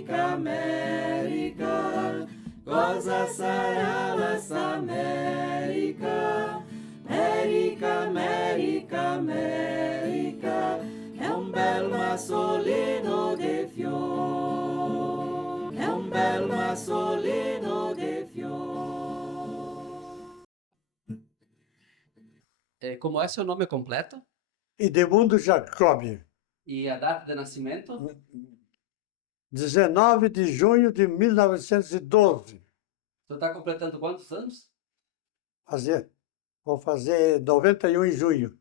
América, América, goza saralas América, América, América, América, é bel massolino de fior, é bel massolino de fior. Como é seu nome completo? Edemundo Jacobi, E a data de nascimento? 19 de junho de 1912. Você está completando quantos anos? Vou fazer 91 em junho.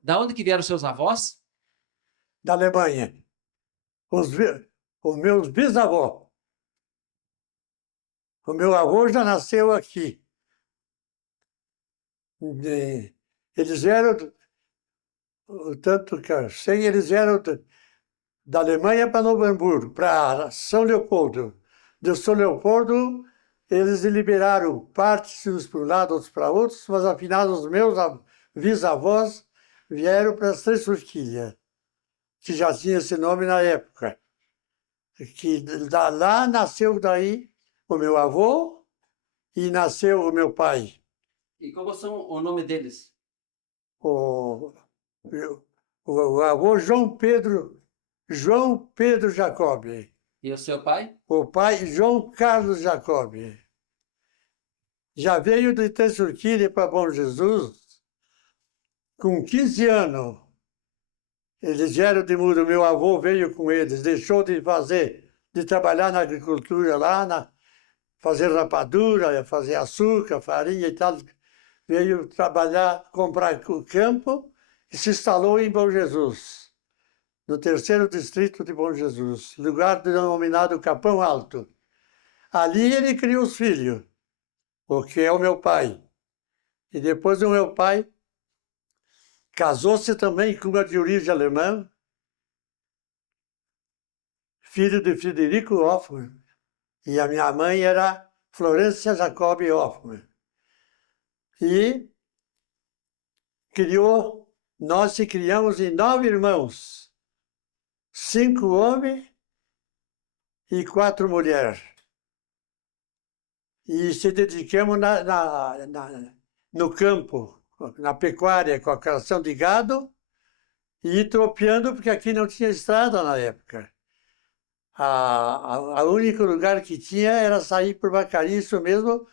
Da onde que vieram seus avós? Da Alemanha. Os meus bisavós. O meu avô já nasceu aqui. Eles vieram, tanto que eu sei, eles vieram da Alemanha para Novo Hamburgo, para São Leopoldo. De São Leopoldo, eles liberaram partes uns para um lado, outros para outros, mas afinal os meus bisavós vieram para Três Forquilhas, que já tinha esse nome na época. Que lá nasceu daí o meu avô e nasceu o meu pai. E como são o nome deles? O avô João Pedro Jacobi. E o seu pai? O pai João Carlos Jacobi. Já veio de Três Forquilhas para Bom Jesus com 15 anos. Eles vieram de mudo, meu avô veio com eles, deixou de trabalhar na agricultura lá, fazer rapadura, fazer açúcar, farinha e tal. Veio trabalhar, comprar o campo e se instalou em Bom Jesus, no 3º distrito de Bom Jesus, lugar denominado Capão Alto. Ali ele criou os filhos, o que é o meu pai. E depois o meu pai casou-se também com uma de origem alemã, filho de Frederico Hoffmann. E a minha mãe era Florência Jacobi Hoffmann. E nós se criamos em 9 irmãos, 5 homens e 4 mulheres. E se dedicamos no campo, na pecuária, com a criação de gado, e ir tropeando, porque aqui não tinha estrada na época. O único lugar que tinha era sair por Vacaria, isso mesmo,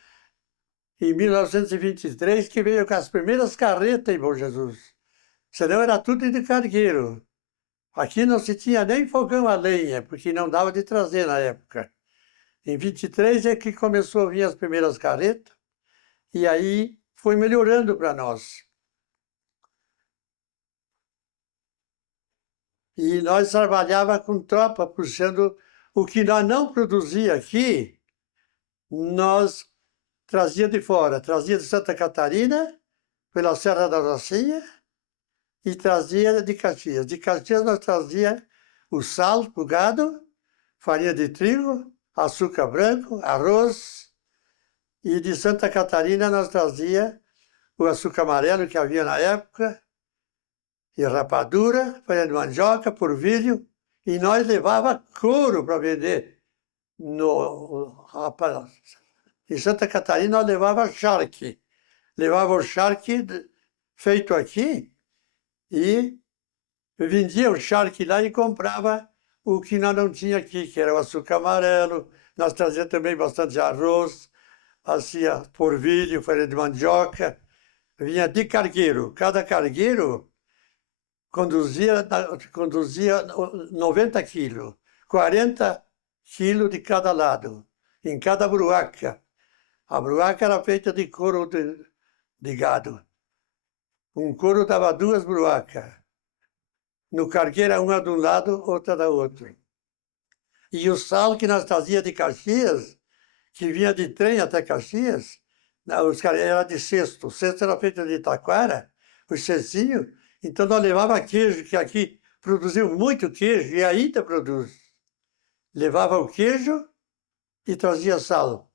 em 1923, que veio com as primeiras carretas em Bom Jesus. Senão era tudo de cargueiro. Aqui não se tinha nem fogão a lenha, porque não dava de trazer na época. Em 23 é que começou a vir as primeiras carretas, e aí foi melhorando para nós. E nós trabalhávamos com tropa, puxando o que nós não produzia aqui, nós trazia de fora, trazia de Santa Catarina, pela Serra da Rocinha, e trazia de Caxias. De Caxias nós trazia o sal para o gado, farinha de trigo, açúcar branco, arroz, e de Santa Catarina nós trazia o açúcar amarelo que havia na época, e rapadura, farinha de mandioca, polvilho, e nós levava couro para vender. Em Santa Catarina nós levava charque. Levava o charque feito aqui e vendia o charque lá e comprava o que nós não tinha aqui, que era o açúcar amarelo. Nós trazíamos também bastante arroz, fazia polvilho, farinha de mandioca. Vinha de cargueiro. Cada cargueiro conduzia 90 quilos, 40 quilos de cada lado, em cada bruaca. A bruaca era feita de couro de gado. Um couro dava 2 bruacas. No cargueiro, uma de um lado, outra da outra. E o sal que nós trazia de Caxias, que vinha de trem até Caxias, era de cesto. O cesto era feito de taquara, o cestinho. Então nós levava queijo, que aqui produziu muito queijo, e ainda produz. Levava o queijo e trazia sal.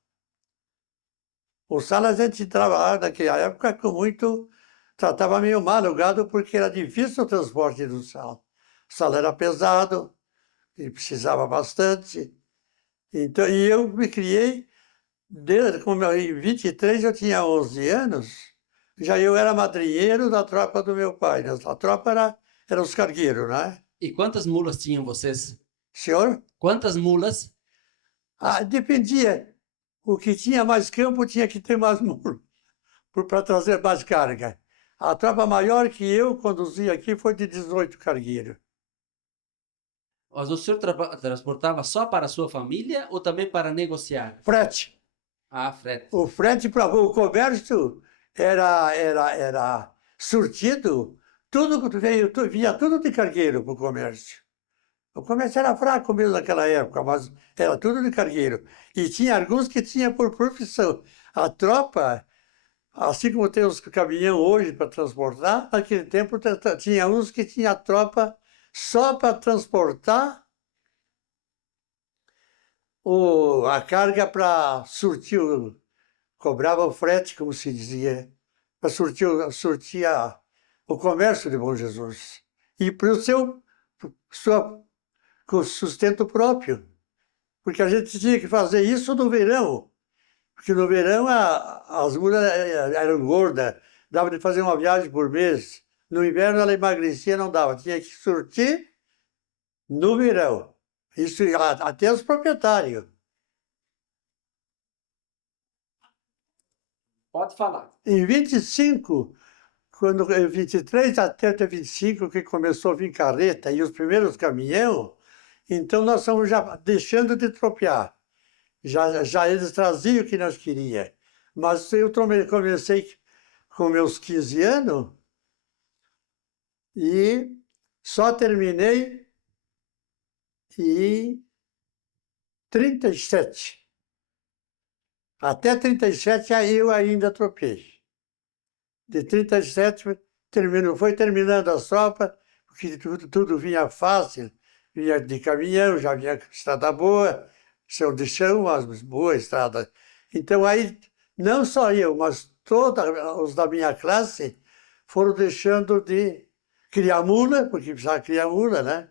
O sal a gente entrava lá naquela época com muito... Tratava meio mal o gado porque era difícil o transporte do sal. O sal era pesado, e precisava bastante. Então, e eu me criei, como em 23 eu tinha 11 anos, já eu era madrinheiro da tropa do meu pai. Né? A tropa era os cargueiros, né? E quantas mulas tinham vocês? Senhor? Quantas mulas? Dependia. O que tinha mais campo tinha que ter mais muro, para trazer mais carga. A tropa maior que eu conduzi aqui foi de 18 cargueiros. Mas o senhor transportava só para a sua família ou também para negociar? Frete. Ah, frete. O frete para o comércio era surtido, vinha tudo de cargueiro para o comércio. O comércio era fraco mesmo naquela época, mas era tudo de cargueiro. E tinha alguns que tinha por profissão. A tropa, assim como tem os caminhão hoje para transportar, naquele tempo tinha uns que tinha tropa só para transportar a carga para surtir, cobrava o frete, como se dizia, para surtir o comércio de Bom Jesus. E para o seu sustento próprio. Porque a gente tinha que fazer isso no verão. Porque no verão as mulas eram gordas, dava de fazer uma viagem por mês. No inverno ela emagrecia, não dava. Tinha que surtir no verão. Isso até os proprietários. Pode falar. Em 25, em 23 até 25, que começou a vir carreta e os primeiros caminhões, então nós estamos já deixando de tropear. Já eles traziam o que nós queríamos. Mas eu comecei com meus 15 anos e só terminei em 37. Até 37 aí eu ainda tropeei. De 37 foi terminando as tropas, porque tudo vinha fácil, vinha de caminhão, já vinha estrada boa, chão de chão, mas boa estrada. Então aí, não só eu, mas todos os da minha classe foram deixando de criar mula, porque precisava criar mula, né?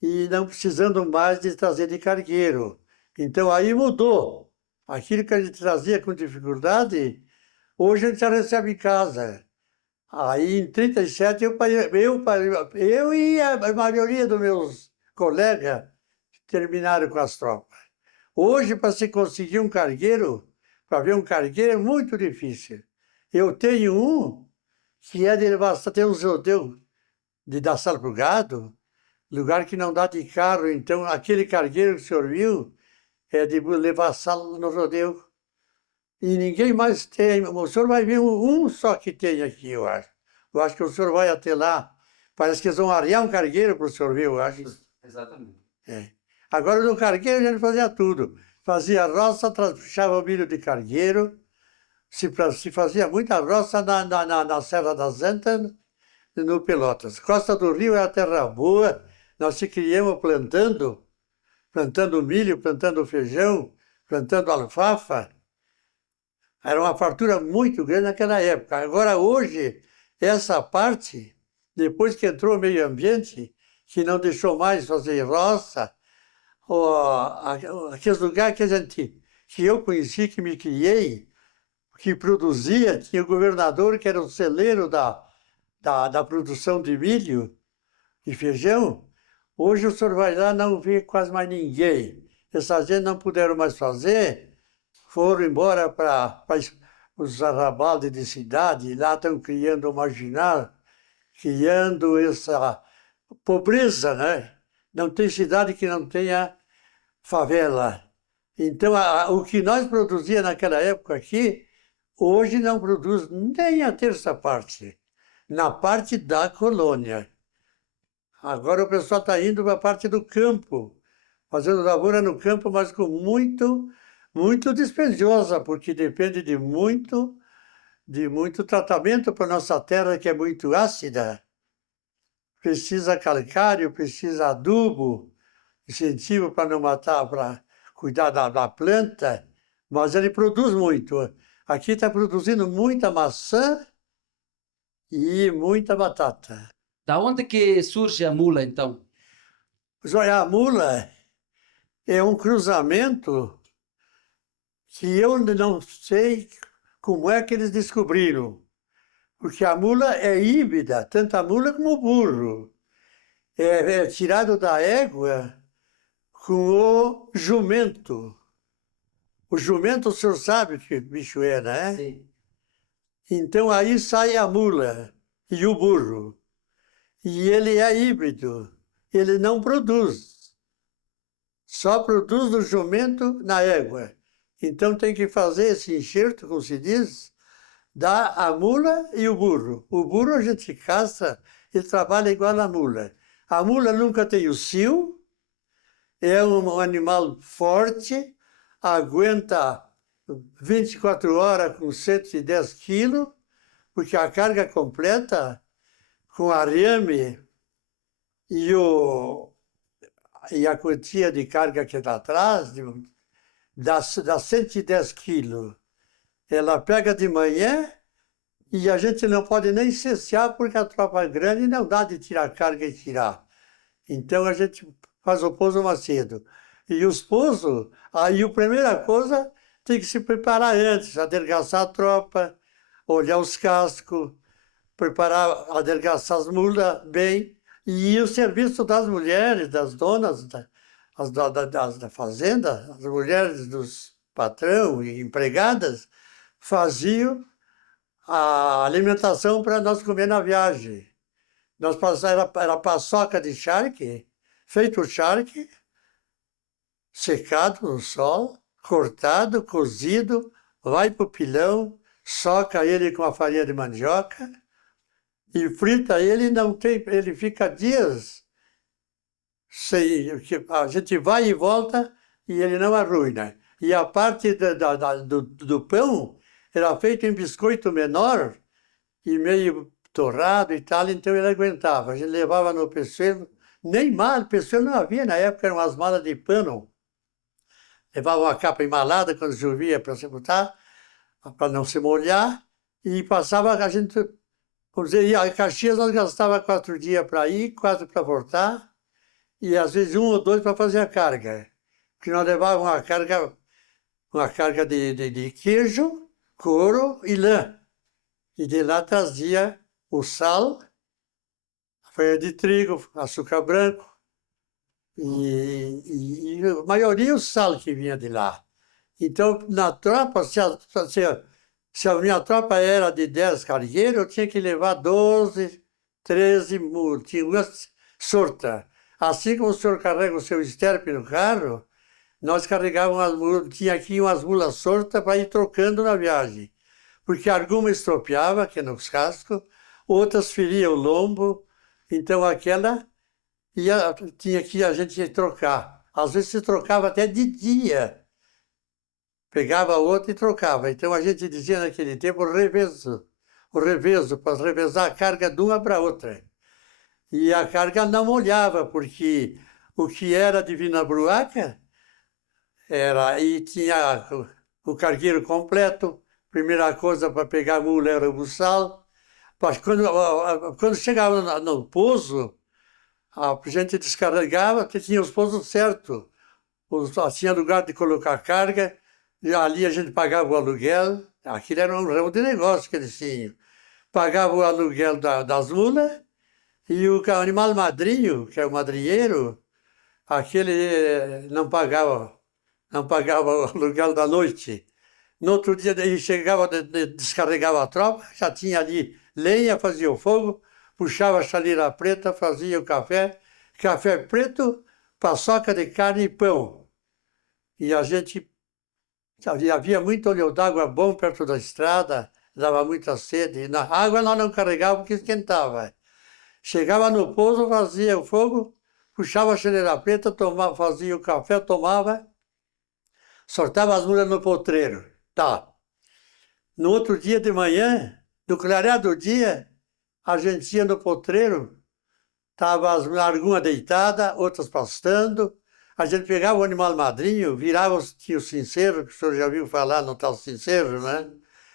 E não precisando mais de trazer de cargueiro. Então aí mudou. Aquilo que a gente trazia com dificuldade, hoje a gente já recebe em casa. Aí em 37 eu e a maioria dos meus colegas terminaram com as tropas. Hoje, para se conseguir um cargueiro, para ver um cargueiro é muito difícil. Eu tenho um que é de levar, tem um judeu de dar sal para o gado, lugar que não dá de carro, então aquele cargueiro que o senhor viu é de levar sal no rodeio. E ninguém mais tem. O senhor vai ver um só que tem aqui, eu acho. Eu acho que o senhor vai até lá. Parece que eles vão arear um cargueiro para o senhor ver, eu acho. Exatamente. É. Agora, no cargueiro, a gente fazia tudo. Fazia roça, puxava o milho de cargueiro. Se fazia muita roça na Serra das Antas, no Pelotas. Costa do Rio era terra boa. Nós se criamos plantando milho, plantando feijão, plantando alfafa. Era uma fartura muito grande naquela época. Agora, hoje, essa parte, depois que entrou o meio ambiente, que não deixou mais fazer roça, aqueles lugares que eu conheci, que me criei, que produzia, tinha o governador que era o celeiro da produção de milho e feijão. Hoje o senhor vai lá, não vê quase mais ninguém. Essa gente não puderam mais fazer, foram embora para os arrabaldes de cidade, lá estão criando o marginal, criando essa pobreza, né? Não tem cidade que não tenha favela. Então, o que nós produzia naquela época aqui, hoje não produz nem a terça parte, na parte da colônia. Agora o pessoal está indo para a parte do campo, fazendo lavoura no campo, mas com muito dispendiosa, porque depende de muito tratamento para nossa terra, que é muito ácida. Precisa calcário, precisa adubo, incentivo para não matar, para cuidar da planta, mas ele produz muito. Aqui está produzindo muita maçã e muita batata. Da onde que surge a mula, então? Olha, a mula é um cruzamento que eu não sei como é que eles descobriram. Porque a mula é híbrida, tanto a mula como o burro. É tirado da égua com o jumento. O jumento, o senhor sabe que bicho é, né? Sim. Então aí sai a mula e o burro. E ele é híbrido, ele não produz. Só produz o jumento na égua. Então tem que fazer esse enxerto, como se diz, da a mula e o burro. O burro a gente castra, ele trabalha igual a mula. A mula nunca tem o cio, é um animal forte, aguenta 24 horas com 110 quilos, porque a carga completa, com arame e, e a quantia de carga que está atrás, dá 110 quilos. Ela pega de manhã e a gente não pode nem cessear porque a tropa é grande e não dá de tirar carga e tirar. Então a gente faz o pouso mais cedo. E os pousos, aí a primeira coisa tem que se preparar antes, adelgaçar a tropa, olhar os cascos, preparar, adelgaçar as mulas bem. E o serviço das mulheres, das donas da fazenda, as mulheres dos patrão e empregadas, faziam a alimentação para nós comer na viagem. Nós era paçoca de charque, feito charque, secado no sol, cortado, cozido, vai para o pilão, soca ele com a farinha de mandioca e frita ele, não tem, ele fica dias sem, a gente vai e volta e ele não arruina. E a parte do pão era feito em biscoito menor e meio torrado e tal, então ele aguentava. A gente levava no pessoal, nem mal, pessoal não havia, na época eram as malas de pano. Levava uma capa embalada quando chovia para se botar, para não se molhar, e passava, a gente, vamos dizer, ia a Caxias nós gastava 4 dias para ir, 4 para voltar, e às vezes 1 ou 2 para fazer a carga. Porque nós levávamos uma carga de queijo, couro e lã. E de lá trazia o sal, a farinha de trigo, açúcar branco, e a maioria o sal que vinha de lá. Então, na tropa, se a minha tropa era de 10 cargueiros, eu tinha que levar 12, 13 mulas, tinha uma sorta. Assim como o senhor carrega o seu esterpe no carro, nós carregávamos as mulas, tinha aqui umas mulas sortas para ir trocando na viagem. Porque alguma estropiava, que é nos cascos, outras feriam o lombo, então aquela tinha que a gente trocar. Às vezes se trocava até de dia. Pegava outra e trocava. Então a gente dizia naquele tempo o revezo, para revezar a carga de uma para outra. E a carga não molhava, porque o que era de Vinabruaca era, e tinha o cargueiro completo. Primeira coisa para pegar a mula era o buçal. Mas quando chegava no pouso, a gente descarregava, tinha os pousos certos. Tinha lugar de colocar carga, e ali a gente pagava o aluguel. Aquilo era um ramo de negócio que eles tinham. Pagava o aluguel das mulas e o animal madrinho, que é o madrinheiro, aquele não pagava o aluguel da noite. No outro dia ele chegava, descarregava a tropa, já tinha ali lenha, fazia o fogo, puxava a chaleira preta, fazia o café preto, paçoca de carne e pão. E a gente, havia muito olho d'água bom perto da estrada, dava muita sede. Na água nós não carregávamos porque esquentava. Chegava no pouso, fazia o fogo, puxava a chaleira preta, fazia o café, tomava, sortava as mulas no potreiro. Tá. No outro dia de manhã, no clarear do dia, a gente ia no potreiro, estava alguma deitada, outras pastando. A gente pegava o animal madrinho, virava, tinha o sincero, que o senhor já viu falar no tal sincero, né?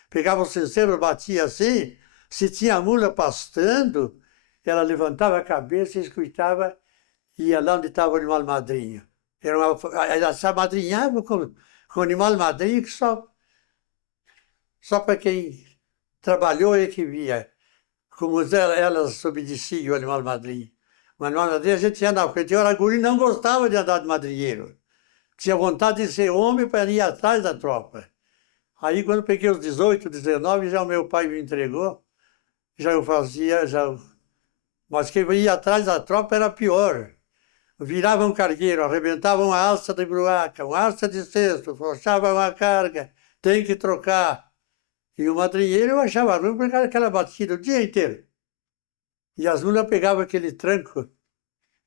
Pegava o sincero, batia assim, se tinha a mula pastando, ela levantava a cabeça e escutava ia lá onde estava o animal madrinho. Ela se amadrinhava com o animal madrinho que só para quem trabalhou é que via. Como elas obedeciam o animal madrinho. O animal madrinho a gente ia na frente. Eu era guri, não gostava de andar de madrinheiro. Tinha vontade de ser homem para ir atrás da tropa. Aí, quando peguei os 18, 19, já o meu pai me entregou. Já eu fazia, mas quem ia atrás da tropa era pior. Virava um cargueiro, arrebentava uma alça de bruaca, uma alça de cesto, forçava uma carga, tem que trocar. E o madrinheiro eu achava ruim porque era aquela batida o dia inteiro. E as mulas pegavam aquele tranco,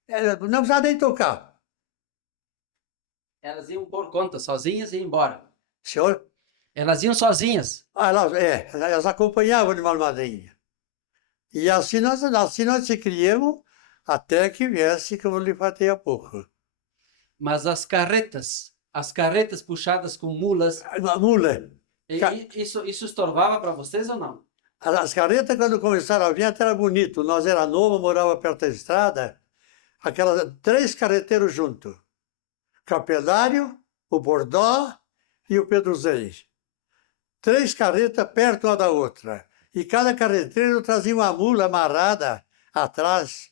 não precisava nem tocar. Elas iam por conta, sozinhas e iam embora. Senhor? Elas iam sozinhas. Elas acompanhavam o animal madrinha. E assim nós se criamos até que viesse, como eu lhe falei há pouco. Mas as carretas puxadas com mulas, A mula. isso estorvava para vocês ou não? As carretas, quando começaram a vir, até era bonito. Nós era novo, morava perto da estrada. Aquelas 3 carreteiros juntos. Capelário, o Bordó e o Pedro Zenz. 3 carretas perto uma da outra. E cada carreteiro trazia uma mula amarrada atrás,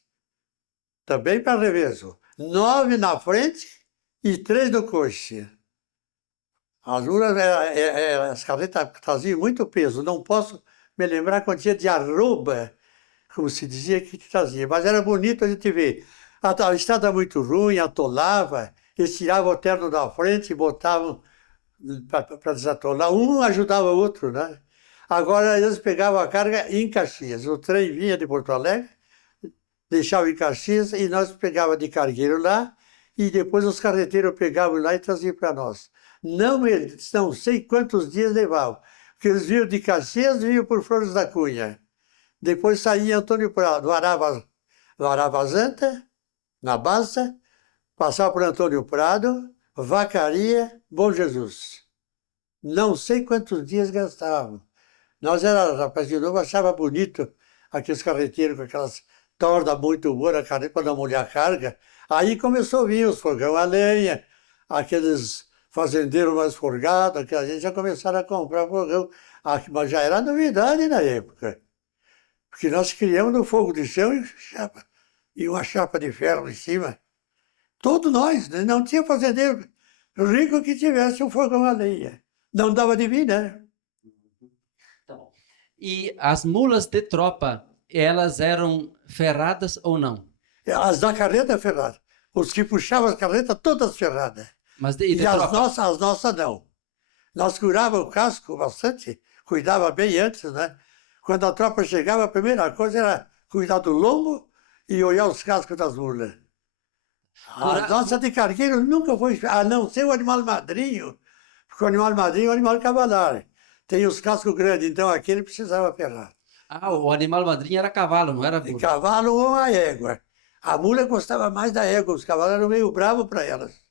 também para revezo. 9 na frente e 3 no coice. As mulas, as carretas traziam muito peso. Não posso me lembrar a quantia de arroba, como se dizia, que trazia. Mas era bonito a gente ver. A estrada muito ruim, atolava, eles tiravam o terno da frente e botavam para desatolar. Um ajudava o outro, né? Agora eles pegavam a carga em Caxias. O trem vinha de Porto Alegre, deixava em Caxias e nós pegava de cargueiro lá e depois os carreteiros pegavam lá e traziam para nós. Não sei quantos dias levavam, porque eles vinham de Caxias, vinham por Flores da Cunha. Depois saía Antônio Prado, Varavazanta, na Balsa, passava por Antônio Prado, Vacaria, Bom Jesus. Não sei quantos dias gastavam. Nós era rapaz de novo, achava bonito aqueles carreteiros com aquelas tordas muito boas na carreta para não molhar a carga. Aí começou a vir os fogão a lenha, aqueles fazendeiros mais forgados, que a gente já começaram a comprar fogão. Mas já era novidade na época. Porque nós criamos no fogo de chão e uma chapa de ferro em cima. Todos nós, né? Não tinha fazendeiro rico que tivesse um fogão a lenha. Não dava de vir, né? E as mulas de tropa, elas eram ferradas ou não? As da carreta ferradas. Os que puxavam as carretas, todas ferradas. Mas E as nossas não. Nós curávamos o casco bastante, cuidava bem antes, né? Quando a tropa chegava, a primeira coisa era cuidar do lombo e olhar os cascos das mulas. A nossa de cargueiro nunca foi, a não ser o animal madrinho, porque o animal madrinho é o animal cavalar. Tem os cascos grandes, então aquele precisava ferrar. O animal madrinho era cavalo, não era mula? Cavalo ou a égua. A mula gostava mais da égua, os cavalos eram meio bravos para elas.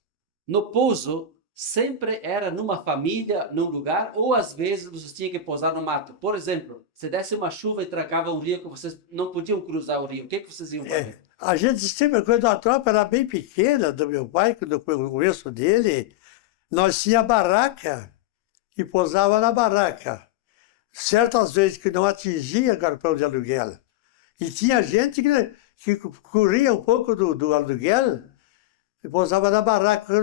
No pouso, sempre era numa família, num lugar, ou às vezes vocês tinham que pousar no mato. Por exemplo, se desse uma chuva e trancava um rio que vocês não podiam cruzar o rio, o que vocês iam fazer? A gente sempre, quando a tropa era bem pequena, do meu pai, no começo dele, nós tinha barraca e pousava na barraca. Certas vezes que não atingia galpão de aluguel. E tinha gente que corria um pouco do aluguel e pousava na barraca.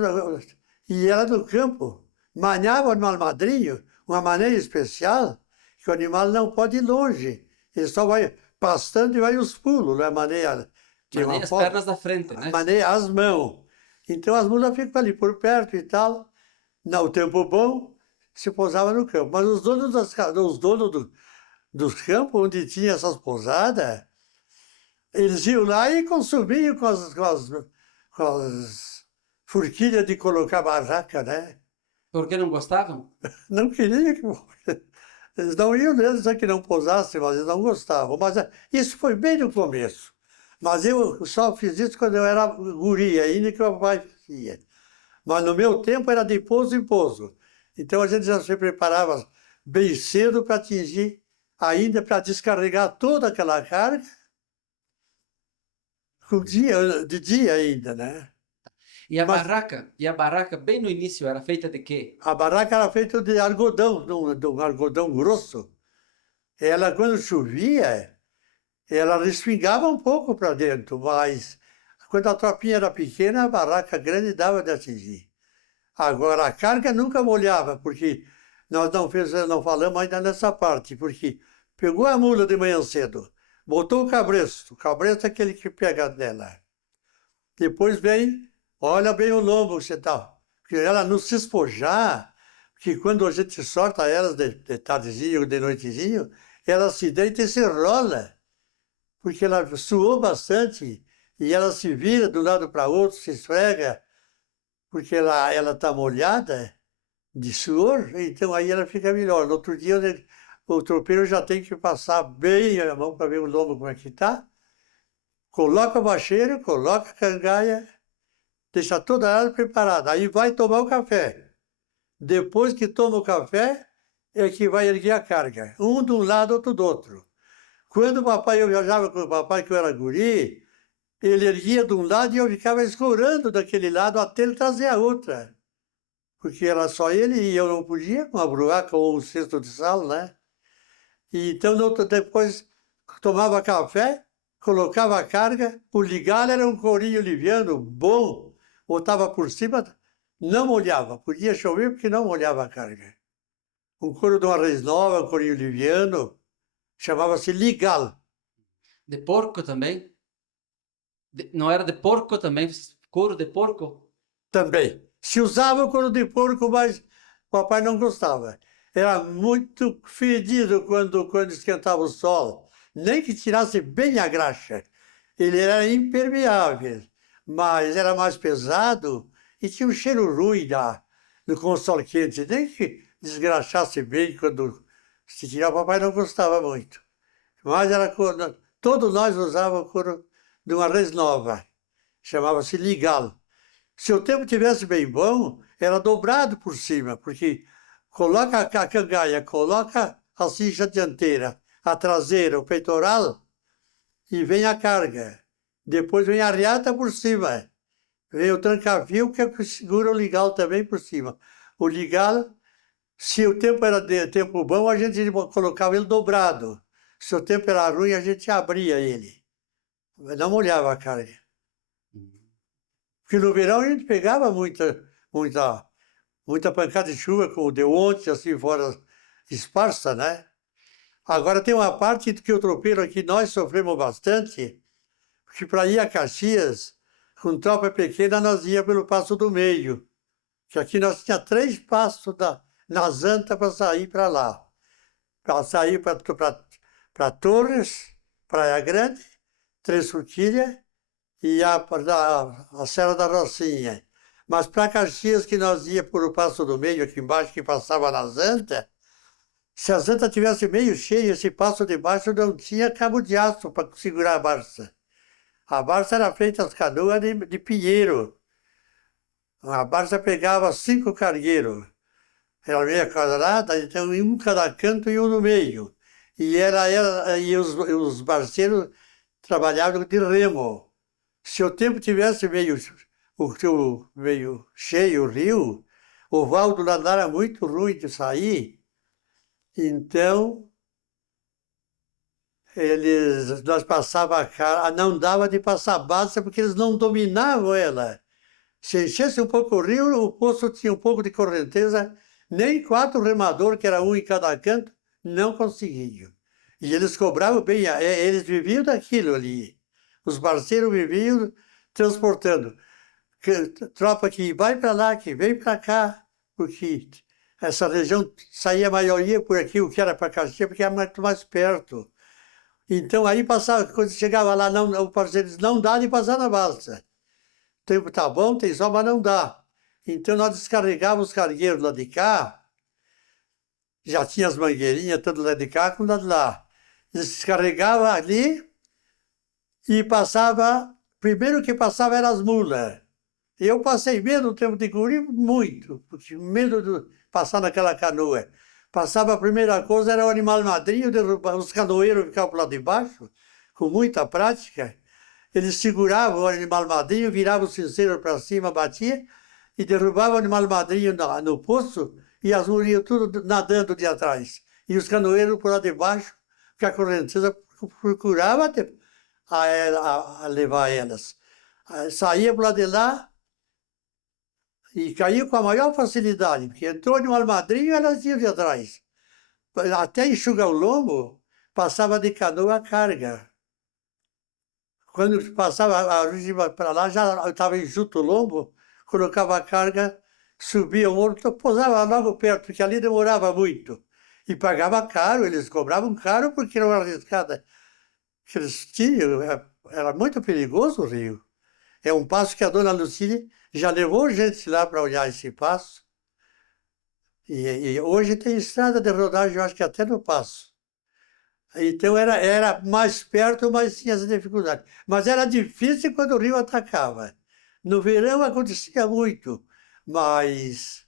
E era no campo. Manhava o animal madrinho, uma maneira especial, que o animal não pode ir longe. Ele só vai pastando e vai os pulos, não é maneira. Maneia as pernas da frente, né? Maneia as mãos. Então as mulas ficam ali por perto e tal. No tempo bom, se pousava no campo. Mas os donos dos campos, onde tinha essas pousadas, eles iam lá e consumiam com as forquilhas de colocar barraca, né? Porque não gostavam? Não queriam que... Eles não iam mesmo dizer que não pousassem, mas eles não gostavam. Mas isso foi bem no começo. Mas eu só fiz isso quando eu era guri, ainda que o papai fazia. Mas no meu tempo era de pouso em pouso. Então a gente já se preparava bem cedo para atingir, ainda para descarregar toda aquela carga. de dia ainda, né? E a Mas- barraca bem no início era feita de quê? A barraca era feita de algodão, de um algodão grosso. Ela, quando chovia, ela respingava um pouco para dentro, mas quando a tropinha era pequena, a barraca grande dava de atingir. Agora, a carga nunca molhava, porque nós não falamos ainda nessa parte, porque pegou a mula de manhã cedo, botou o cabresto é aquele que pega dela. Depois vem, olha bem o lombo que você tá, porque ela não se espojar, que quando a gente solta elas de tardezinho, de noitezinho, ela se deita e se rola, porque ela suou bastante e ela se vira de um lado para outro, se esfrega, porque ela está molhada de suor, então aí ela fica melhor. No outro dia, o tropeiro já tem que passar bem a mão para ver o lombo como é que está, coloca o bacheiro, coloca a cangaia, deixa toda ela preparada, aí vai tomar o café. Depois que toma o café, é que vai erguer a carga, um de um lado, outro do outro. Quando eu viajava com o papai, que eu era guri, ele erguia de um lado e eu ficava escorando daquele lado até ele trazer a outra. Porque era só ele e eu não podia, com a bruaca ou um cesto de sal, né? E então, depois, tomava café, colocava a carga, o ligar era um corinho liviano, bom, botava por cima, não molhava. Podia chover porque não molhava a carga. Um couro de uma res nova, um corinho liviano, chamava-se ligal. De porco também? Não era de porco também? Couro de porco? Também. Se usava o couro de porco, mas o papai não gostava. Era muito fedido quando esquentava o sol. Nem que tirasse bem a graxa. Ele era impermeável, mas era mais pesado e tinha um cheiro ruim com o sol quente. Nem que desgraxasse bem quando se tirava, o papai não gostava muito. Mas todos nós usávamos couro de uma res nova. Chamava-se ligal. Se o tempo tivesse bem bom, era dobrado por cima, porque coloca a cangaia, coloca a cincha dianteira, a traseira, o peitoral, e vem a carga. Depois vem a riata por cima. Vem o trancavio, que é o que segura o ligal também por cima. O ligal, se o tempo era de tempo bom, a gente colocava ele dobrado. Se o tempo era ruim, a gente abria ele. Não molhava a carga. Porque no verão a gente pegava muita pancada de chuva, como deu ontem, assim, fora esparsa, né? Agora tem uma parte que o tropeiro aqui nós sofremos bastante, porque para ir a Caxias, com tropa pequena, nós ia pelo Passo do Meio, que aqui nós tinha 3 passos nas antas para sair para lá. Para sair para Torres, Praia Grande, Três Forquilhas, e a Serra da Rocinha. Mas para Caxias, que nós ia por o Passo do Meio, aqui embaixo, que passava nas antas, se as antas tivesse meio cheio, esse passo de baixo não tinha cabo de aço para segurar a barça. A barça era feita, as canoas de pinheiro. A barça pegava 5 cargueiros. Era meia quadrada, então um cada canto e um no meio. E os barceiros trabalhavam de remo. Se o tempo tivesse meio cheio o rio, o val do lado era muito ruim de sair, então nós passava a cara, não dava de passar balsa porque eles não dominavam ela. Se enchesse um pouco o rio, o poço tinha um pouco de correnteza, nem 4 remadores, que era um em cada canto, não conseguiam. E eles cobravam bem, eles viviam daquilo ali. Os parceiros viviam transportando. Tropa que vai para lá, que vem para cá, porque essa região saía a maioria por aqui, o que era para Caxias, porque era muito mais perto. Então aí passava, quando chegava lá, o parceiro disse, não dá de passar na balsa. O tempo tá bom, tem sol, mas não dá. Então nós descarregávamos os cargueiros lá de cá, já tinha as mangueirinhas, tanto lá de cá como lá de lá. Descarregava ali e passava, primeiro que passava eram as mulas. Eu passei medo no tempo de guri, muito, porque medo de passar naquela canoa. Passava a primeira coisa, era o animal madrinho, os canoeiros ficavam por lá de baixo, com muita prática, eles seguravam o animal madrinho, viravam o cinzeiro para cima, batia, e derrubavam o animal madrinho no poço, e as mulheres iam tudo nadando de atrás. E os canoeiros por lá de baixo, que a correnteza procurava levar elas. Saía por lá de lá e caiu com a maior facilidade, porque entrou o animal madrinho e elas iam de atrás. Até enxugar o lombo, passava de canoa a carga. Quando passava para lá, já estava enxuto o lombo, colocava a carga, subia o morro, pousava logo perto, porque ali demorava muito. E pagava caro, eles cobravam caro porque não era arriscada. Eles tinham, era muito perigoso o rio. É um passo que a dona Lucília já levou gente lá para olhar esse passo. E hoje tem estrada de rodagem, eu acho que até no passo. Então era mais perto, mas tinha essa dificuldade. Mas era difícil quando o rio atacava. No verão acontecia muito, mas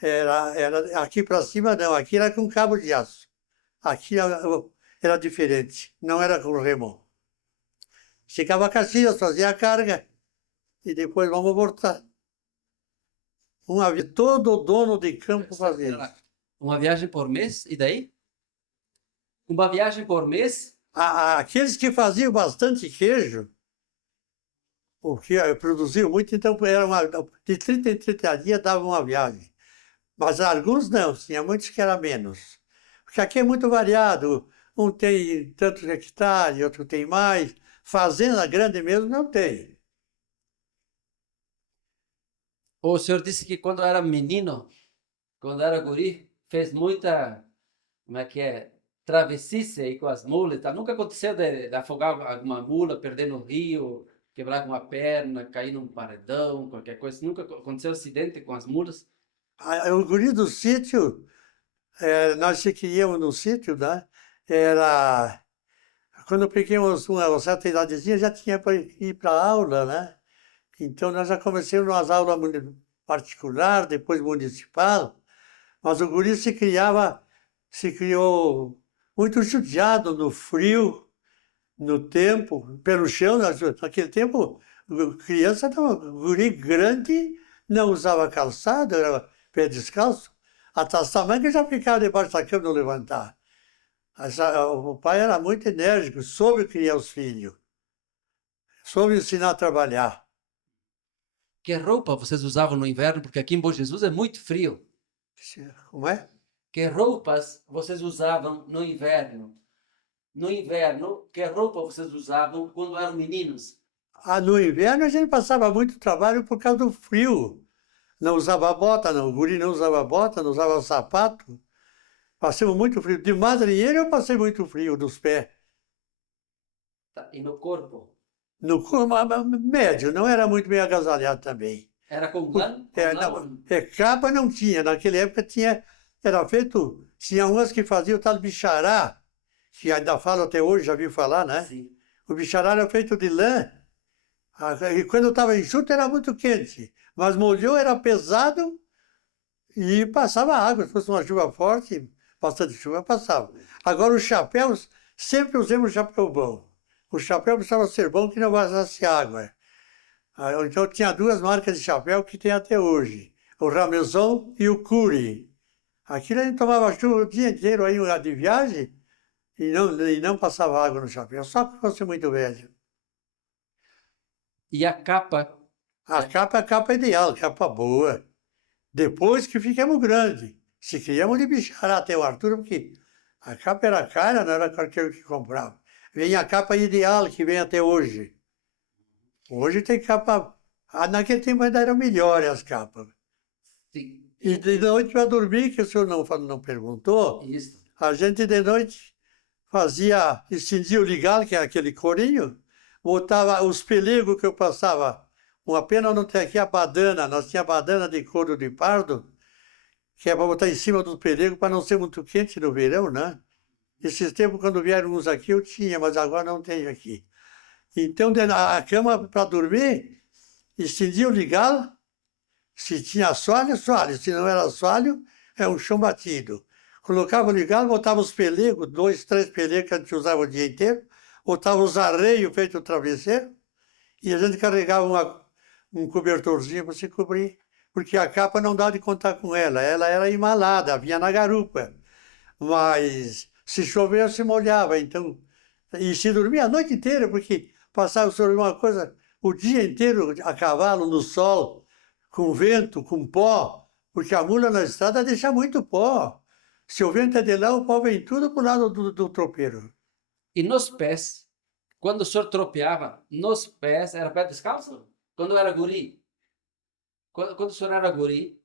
era aqui para cima não, aqui era com cabo de aço. Aqui era diferente, não era com remo. Ficava Caxias, fazia a carga e depois vamos voltar. Todo dono de campo fazia isso. Uma viagem por mês, e daí? Uma viagem por mês? Aqueles que faziam bastante queijo, o que produziam muito, então de 30 em 30 dias dava uma viagem. Mas alguns não, tinha muitos que era menos. Porque aqui é muito variado, um tem tantos hectares, outro tem mais. Fazenda grande mesmo não tem. O senhor disse que quando era menino, quando era guri, fez muita, como é que é, travessice aí com as mulas, tá? Nunca aconteceu de afogar alguma mula, perder no rio, quebrar uma perna, cair num paredão, qualquer coisa? Nunca aconteceu acidente com as mulas? O guri do sítio, nós se criamos no sítio, né? Era... Quando peguemos uma certa idadezinha, já tinha para ir para a aula, né? Então, nós já começamos nas aulas particular, depois municipal, mas o guri se criou muito judiado no frio, no tempo, pelo chão. Naquele tempo, criança, guri grande, não usava calçado, era pé descalço. Até as tamancas já ficava debaixo da cama, não levantar. O pai era muito enérgico, soube criar os filhos, soube ensinar a trabalhar. Que roupa vocês usavam no inverno? Porque aqui em Bom Jesus é muito frio. Como é? Que roupas vocês usavam no inverno? No inverno, que roupa vocês usavam quando eram meninos? No inverno a gente passava muito trabalho por causa do frio. Não usava bota, não. O guri não usava bota, não usava sapato. Passamos muito frio. De madrinheiro eu passei muito frio dos pés. Tá. E no corpo? No corpo, médio, não era muito bem agasalhado também. Era com lã? Capa não tinha. Naquela época era feito, tinha umas que faziam o tal bichará, que ainda falo até hoje, já viu falar, né? Sim. O bichará era feito de lã. E quando estava enxuto era muito quente, mas molhou, era pesado e passava água. Se fosse uma chuva forte, bastante chuva, passava. Agora os chapéus, sempre usamos chapéu bom. O chapéu precisava ser bom que não vazasse água. Então tinha duas marcas de chapéu que tem até hoje, o Rameson e o Curi. Aquilo a gente tomava chuva o dia inteiro aí de viagem e não passava água no chapéu, só que fosse muito velho. E a capa? A capa ideal, capa boa. Depois que ficamos grandes, se criamos de bichará até o Arthur, porque a capa era cara, não era qualquer um que comprava. Vem a capa ideal que vem até hoje. Hoje tem capa... naquele tempo ainda eram melhores as capas. Sim. E de noite para dormir, que o senhor não perguntou, Isso. a gente de noite estendia o ligal, que é aquele corinho, botava os pelegos que eu passava. Uma pena não ter aqui a badana, nós tínhamos badana de couro de pardo, que é para botar em cima do pelego para não ser muito quente no verão, né? Esses tempos, quando vieram uns aqui, eu tinha, mas agora não tenho aqui. Então, a cama para dormir, estendia o ligal, se tinha assoalho, assoalho. Se não era assoalho, é um chão batido. Colocava o ligal, botava os pelegos, 2, 3 pelegos que a gente usava o dia inteiro, botava os arreios feitos travesseiro, e a gente carregava um cobertorzinho para se cobrir, porque a capa não dava de contar com ela. Ela era embalada, vinha na garupa. Mas se chovia, se molhava. Então, e se dormia a noite inteira, porque passava sobre uma coisa o dia inteiro a cavalo, no sol, com vento, com pó, porque a mula na estrada deixa muito pó. Se o vento é de lá, o pó vem tudo para o lado do tropeiro. E nos pés, quando o senhor tropeava, nos pés, era pé descalço? Quando era guri? Quando o senhor era guri,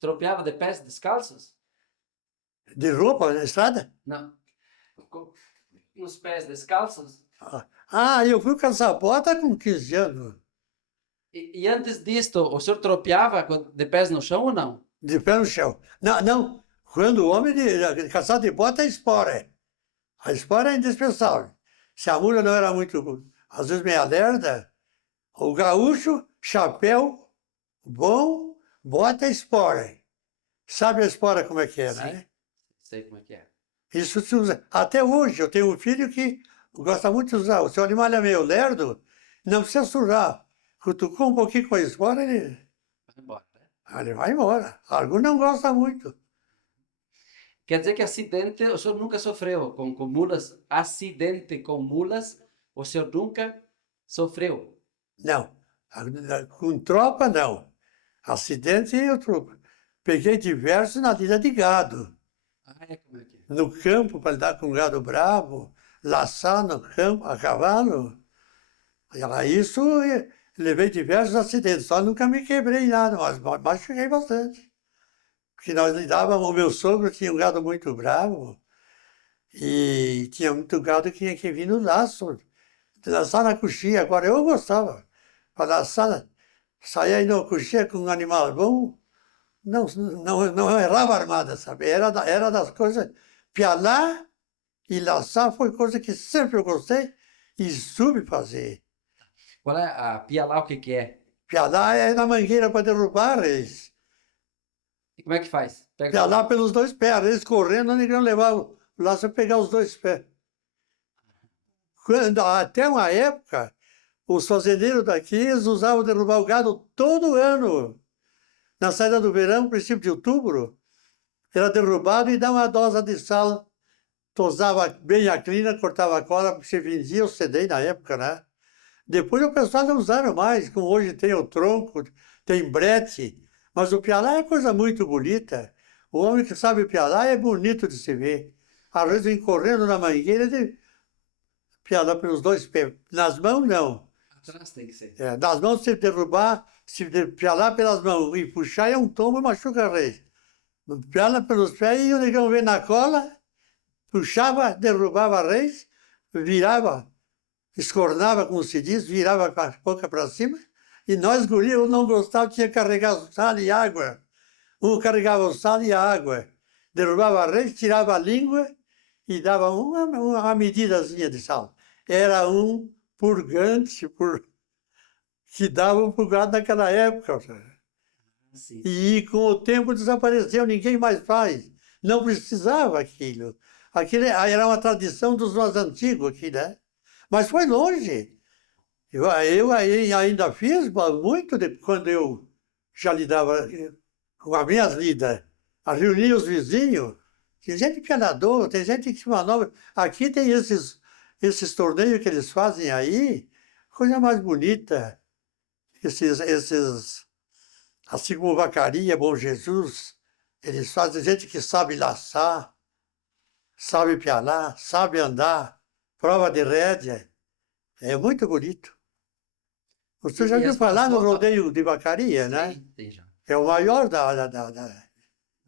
tropeava de pés descalços? De roupa na estrada? Não. Nos pés descalços? Ah, eu fui calçar bota com 15 anos. E antes disto, o senhor tropeava de pés no chão ou não? De pé no chão. Não, não. Quando o homem calçado de bota é espora. A espora é indispensável. Se a mula não era muito, às vezes meia lerda, o gaúcho, chapéu bom, bota espora. Sabe a espora como é que é, Sim. né? Sei como é que é. Isso se usa. Até hoje, eu tenho um filho que gosta muito de usar. Se o animal é meio lerdo, não precisa sujar. Cutucou um pouquinho com a espora, ele Vai embora, né? ele vai embora. Alguns não gostam muito. Quer dizer que acidente o senhor nunca sofreu com mulas? Acidente com mulas, o senhor nunca sofreu? Não. Com tropa, não. Acidente, eu tropa. Peguei diversos na lida de gado. Ah, é como é que é? No campo, para lidar com gado bravo, laçar no campo, a cavalo. Isso, levei diversos acidentes. Só nunca me quebrei nada, mas cheguei bastante. Porque nós lidávamos, o meu sogro tinha um gado muito bravo e tinha muito gado que tinha que vir no laço, laçar na coxinha. Agora eu gostava, para laçar, sair aí na coxinha com um animal bom, não errava a armada, sabe? Era das coisas, pialar e laçar foi coisa que sempre eu gostei e soube fazer. Qual é a pialá, o que que é? Pialar é na mangueira para derrubar reis. E como é que faz? Pega Pialar pelos dois pés, eles correndo, ninguém levava o laço para pegar os dois pés. Até uma época, os fazendeiros daqui eles usavam derrubar o gado todo ano. Na saída do verão, princípio de outubro, era derrubado e dava uma dose de sal. Tosava bem a crina, cortava a cola, porque se vendia o CDI na época, né? Depois o pessoal não usaram mais, como hoje tem o tronco, tem brete. Mas o pialá é coisa muito bonita. O homem que sabe pialá é bonito de se ver. Às vezes vem correndo na mangueira de pialá pelos dois pés. Nas mãos, não. atrás tem que ser. Nas mãos, se derrubar, se pialar pelas mãos e puxar, é um tombo e machuca a rei. Piala pelos pés e o negão vem na cola, puxava, derrubava a reis, virava, escornava, como se diz, virava com a boca para cima, e nós, guri, eu não gostava, tinha que carregar sal e água. Um carregava o sal e a água, derrubava a reis, tirava a língua e dava uma medidazinha de sal. Era um purgante que davam para o gado naquela época. Sim. E com o tempo desapareceu, ninguém mais faz. Não precisava aquilo. Aquilo era uma tradição dos mais antigos aqui, né? Mas foi longe. Eu ainda fiz muito quando eu já lidava com as minhas lidas. A reunir os vizinhos. Tem gente pianador, tem gente que manobra. Aqui tem esses torneios que eles fazem aí, coisa mais bonita. Assim como Vacaria, Bom Jesus, eles fazem gente que sabe laçar, sabe pialar, sabe andar, prova de rédea. É muito bonito. Você já viu falar no rodeio de Vacaria, né? Sim, tem já. É o maior Da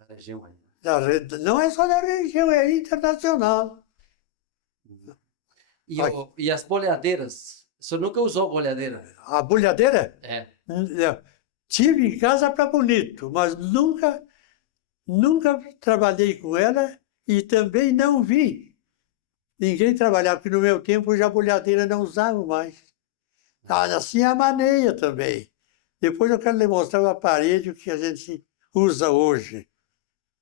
região aí. não é só da região, é internacional. E as boleadeiras? O senhor nunca usou boleadeira? A bolhadeira? É. Tive em casa para bonito, mas nunca trabalhei com ela e também não vi ninguém trabalhar, porque no meu tempo já a bolhadeira não usava mais. Assim a maneia também. Depois eu quero lhe mostrar o aparelho que a gente usa hoje.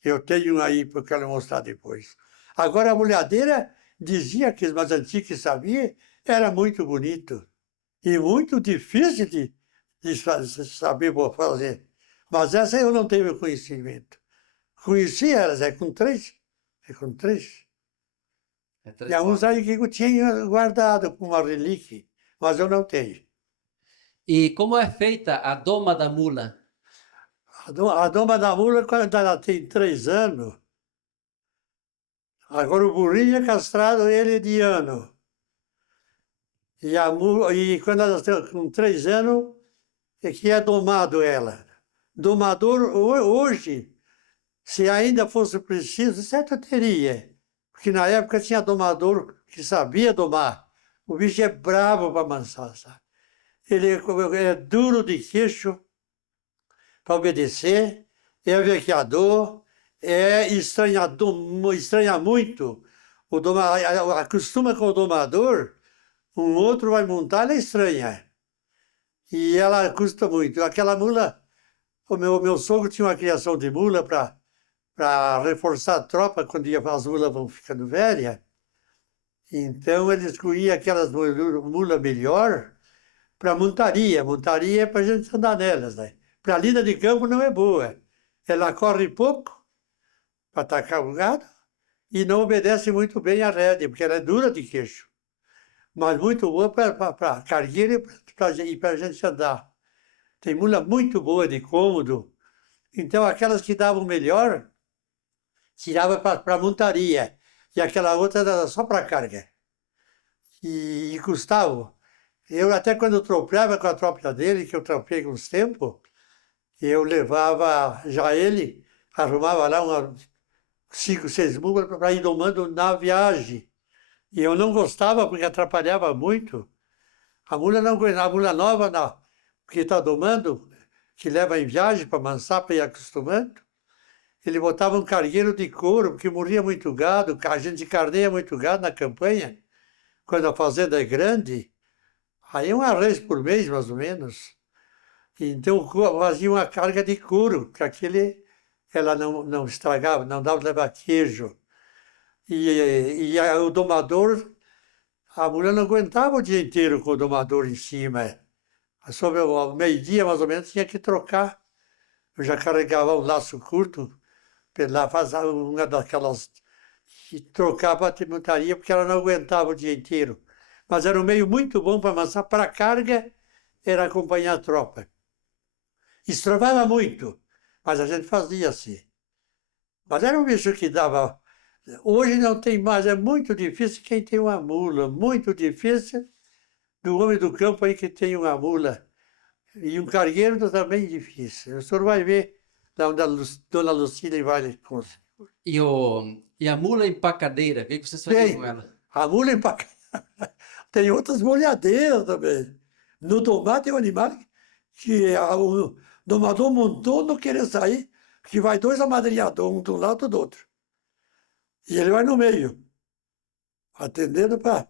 Eu tenho aí, porque eu quero mostrar depois. Agora a bolhadeira dizia que os mais antigos que sabiam, era muito bonito. E muito difícil de saber fazer. Mas essa eu não tenho conhecimento. Conheci elas, é com 3. É com 3. É três E alguns cordas. aí que eu tinha guardado como uma relíquia, mas eu não tenho. E como é feita a doma da mula? A doma da mula, quando ela tem 3 anos, agora o burrinho é castrado, ele é de ano. E quando ela tem com 3 anos, é que é domado ela. Domador, hoje, se ainda fosse preciso, certo teria. Porque na época tinha domador que sabia domar. O bicho é bravo para amansar, sabe? Ele é duro de queixo para obedecer, é vequeador, estranha muito. Acostuma com o domador, um outro vai montar, ela estranha. E ela custa muito. Aquela mula, o meu sogro tinha uma criação de mula para reforçar a tropa quando as mulas vão ficando velhas. Então ele escolhia aquelas mulas melhor para montaria. Montaria é para a gente andar nelas, né? Para a lida de campo não é boa. Ela corre pouco para atacar o gado e não obedece muito bem a rédea, porque ela é dura de queixo. Mas muito boa para cargueira e para a gente andar. Tem mula muito boa de cômodo. Então aquelas que davam melhor, tirava para montaria. E aquela outra era só para carga. E Gustavo, eu até quando tropeava com a tropa dele, que eu tropei uns tempos, eu levava já ele, arrumava lá umas 5, 6 mulas para ir domando na viagem. E eu não gostava porque atrapalhava muito. A mula não aguentava, a mula nova não, porque está domando, que leva em viagem para amansar, para ir acostumando. Ele botava um cargueiro de couro, porque morria muito gado, a gente carneia muito gado na campanha, quando a fazenda é grande, aí uma vez por mês, mais ou menos. Então fazia uma carga de couro, que ela não estragava, não dava levar queijo. O domador, a mulher não aguentava o dia inteiro com o domador em cima. Sobre o meio-dia, mais ou menos, tinha que trocar. Eu já carregava um laço curto, lá fazia uma daquelas, e trocava a montaria, porque ela não aguentava o dia inteiro. Mas era um meio muito bom para amansar. Para a carga, era acompanhar a tropa. Estrovava muito, mas a gente fazia assim. Mas era um bicho que dava. Hoje não tem mais, é muito difícil quem tem uma mula, muito difícil do homem do campo aí que tem uma mula. E um cargueiro também difícil. O senhor vai ver lá onde a Dona Lucília vai com. E a mula empacadeira, o que vocês faziam Tem. com ela? A mula empacada. Tem outras molhadeiras também. No tomate tem um animal que o domador montou, não querer sair, que vai 2 amadrinhadores, um de um lado e do outro. E ele vai no meio, atendendo para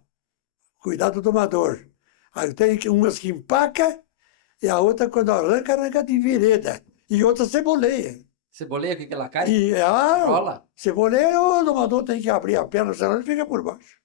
cuidar do domador. Aí tem umas que empaca e a outra, quando arranca de vereda. E outra ceboleia. Ceboleia com aquela cai? E Rola? ceboleia, o domador tem que abrir a perna, senão ele fica por baixo.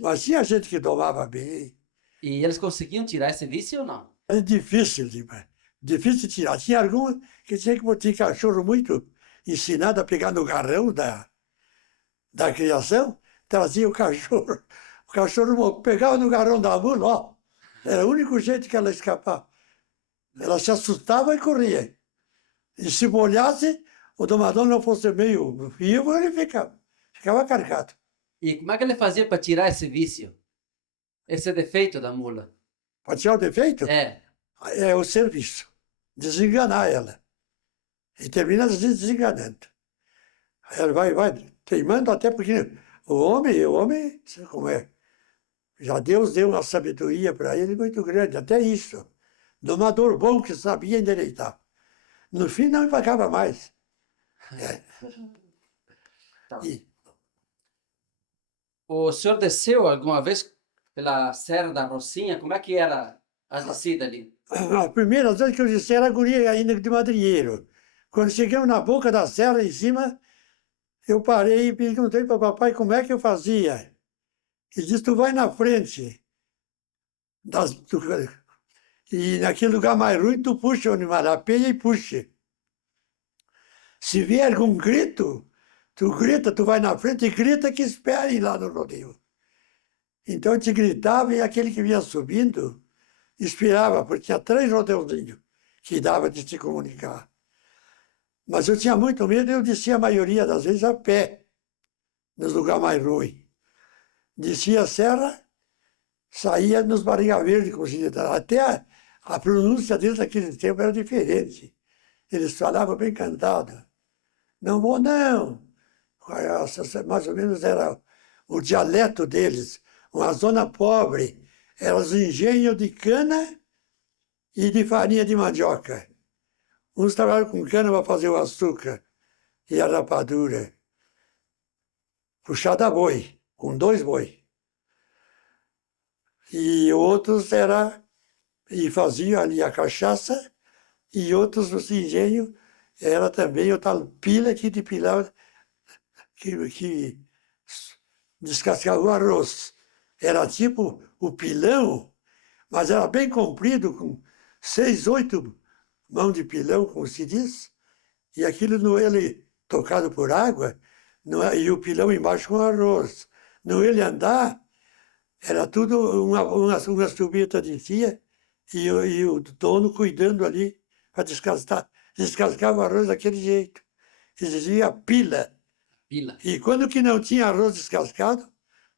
Mas tinha gente que domava bem. E eles conseguiam tirar esse vício ou não? É difícil demais. Difícil de tirar. Tinha alguma que tinha que botar cachorro muito ensinado a pegar no garrão da criação, trazia o cachorro. O cachorro pegava no garrão da mula, ó. Era o único jeito que ela escapava. Ela se assustava e corria. E se molhasse, o domador não fosse meio vivo, ele ficava carregado. E como é que ele fazia para tirar esse vício? Esse defeito da mula? Pode tirar o defeito? É. É o serviço. Desenganar ela. E termina se desenganando. Ela vai teimando até porque o homem, sabe como é? Já Deus deu uma sabedoria para ele muito grande, até isso. Domador bom que sabia endireitar. No fim não empacava mais. É. Tá. E, O senhor desceu alguma vez pela Serra da Rocinha? Como é que era a descida ali? a primeira vez que eu disse era guria ainda de madrinheiro. Quando chegamos na boca da serra em cima, eu parei e perguntei para o papai como é que eu fazia. Ele disse, tu vai na frente. E naquele lugar mais ruim, tu puxa o animal, apeia e puxa. Se vier com um grito, tu grita, tu vai na frente e grita que esperem lá no rodeio. Então a gente gritava e aquele que vinha subindo esperava, porque tinha 3 rodeuzinhos que dava de se comunicar. Mas eu tinha muito medo e eu descia a maioria das vezes a pé, nos lugares mais ruins. Descia a serra, saía nos Barriga Verde, como se diz. Até a pronúncia deles naquele tempo era diferente. Eles falavam bem cantado. Não vou, não. Mais ou menos era o dialeto deles. Uma zona pobre. Eram os engenhos de cana e de farinha de mandioca. Uns trabalhavam com cana para fazer o açúcar e a rapadura. Puxada a boi, com 2 boi. E outros e faziam ali a cachaça, e outros os engenhos era também o tal pila que depilava, que descascava o arroz. Era tipo o pilão, mas era bem comprido, com 6, 8 mãos de pilão, como se diz, e aquilo no ele tocado por água, e o pilão embaixo com arroz. No ele andar, era tudo uma subida de tia, e o dono cuidando ali para descascar. Descascava o arroz daquele jeito. Exigia pila. Pila. E quando que não tinha arroz descascado,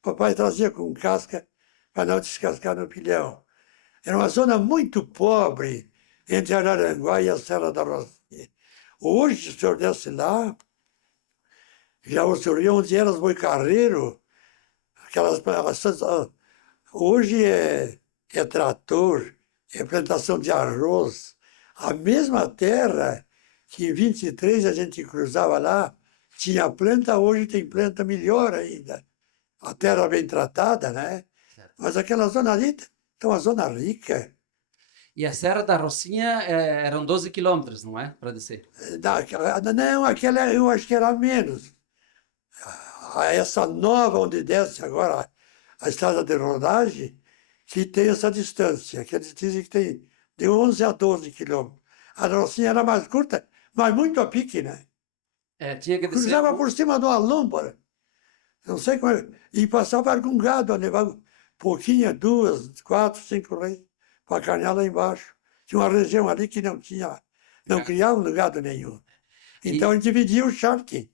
papai trazia com casca para não descascar no pilhão. Era uma zona muito pobre entre Araranguá e a Serra da Rocinha. Hoje, se o senhor desce lá, já o senhor ia onde eram os boicarreiros, hoje é trator, é plantação de arroz. A mesma terra que em 23 a gente cruzava lá, tinha planta, hoje tem planta melhor ainda. A terra bem tratada, né? Certo. Mas aquela zona ali é uma zona rica. E a Serra da Rocinha eram 12 quilômetros, não é? Para descer. Não, aquela eu acho que era menos. Essa nova onde desce agora a estrada de rodagem, que tem essa distância, que eles dizem que tem de 11 a 12 quilômetros. A Rocinha era mais curta, mas muito a pique, né? Tinha que descer. Cruzava por cima de uma lomba, não sei como é, e passava com gado, levava pouquinho, 2, 4, 5 reis, para carnear lá embaixo. Tinha uma região ali que não criava gado nenhum. Então, a gente dividia o charque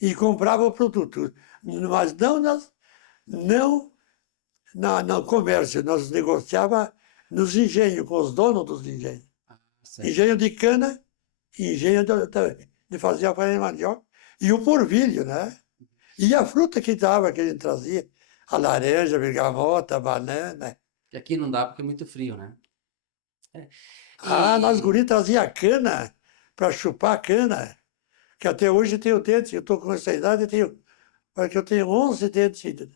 e comprava o produto. Mas não no comércio, nós negociava nos engenhos, com os donos dos engenhos. Engenho de cana, engenho de fazer a farinha de mandioca, e o porvilho, né? E a fruta que dava, que a gente trazia, a laranja, a bergamota, a banana. E aqui não dá porque é muito frio, né? Nós guri trazia cana para chupar cana, que até hoje tenho dente, eu estou com essa idade, porque eu tenho 11 dentes,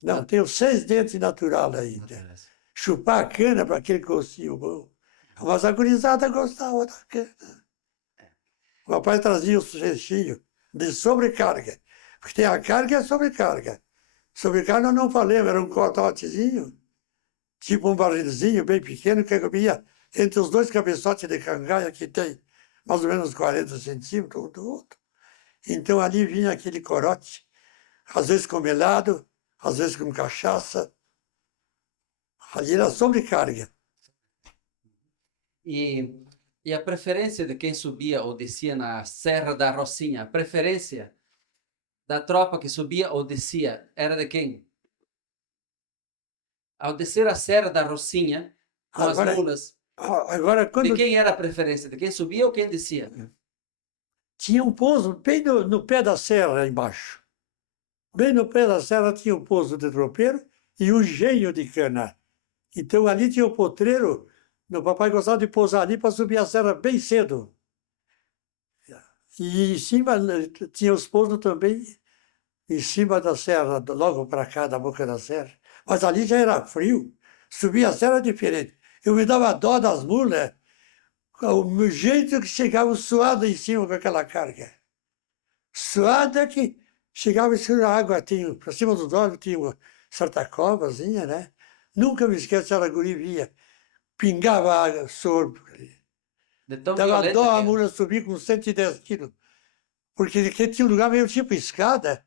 não, tenho 6 dentes natural ainda. Chupar a cana para aquele cocinho bom. Mas a gurizada gostava da cana. O papai trazia os rechinhos de sobrecarga, porque tem a carga e a sobrecarga. Sobrecarga eu não falei, era um cototezinho, tipo um barrilzinho bem pequeno, que cabia entre os 2 cabeçotes de cangaia, que tem mais ou menos 40 centímetros um do outro. Então ali vinha aquele corote, às vezes com melado, às vezes com cachaça. Ali era sobrecarga. E a preferência de quem subia ou descia na Serra da Rocinha, a preferência da tropa que subia ou descia, era de quem? Ao descer a Serra da Rocinha, com as mulas, de quem era a preferência? De quem subia ou quem descia? Tinha um pouso bem no pé da serra embaixo. Bem no pé da serra tinha o pouso de tropeiro e o engenho de cana. Então ali tinha o potreiro. Meu papai gostava de pousar ali para subir a serra bem cedo. E em cima tinha os pousos também, em cima da serra, logo para cá, da boca da serra. Mas ali já era frio. Subir a serra diferente. Eu me dava dó das mulas, o jeito que chegavam suado em cima com aquela carga. suada que chegava a água, tinha, para cima dos olhos tinha uma certa covazinha, né? Nunca me esqueço, era guri via, pingava água, sorbo. De tão Dava violenta dó a que é. mulher subir com 110 quilos, porque tinha um lugar meio tipo escada,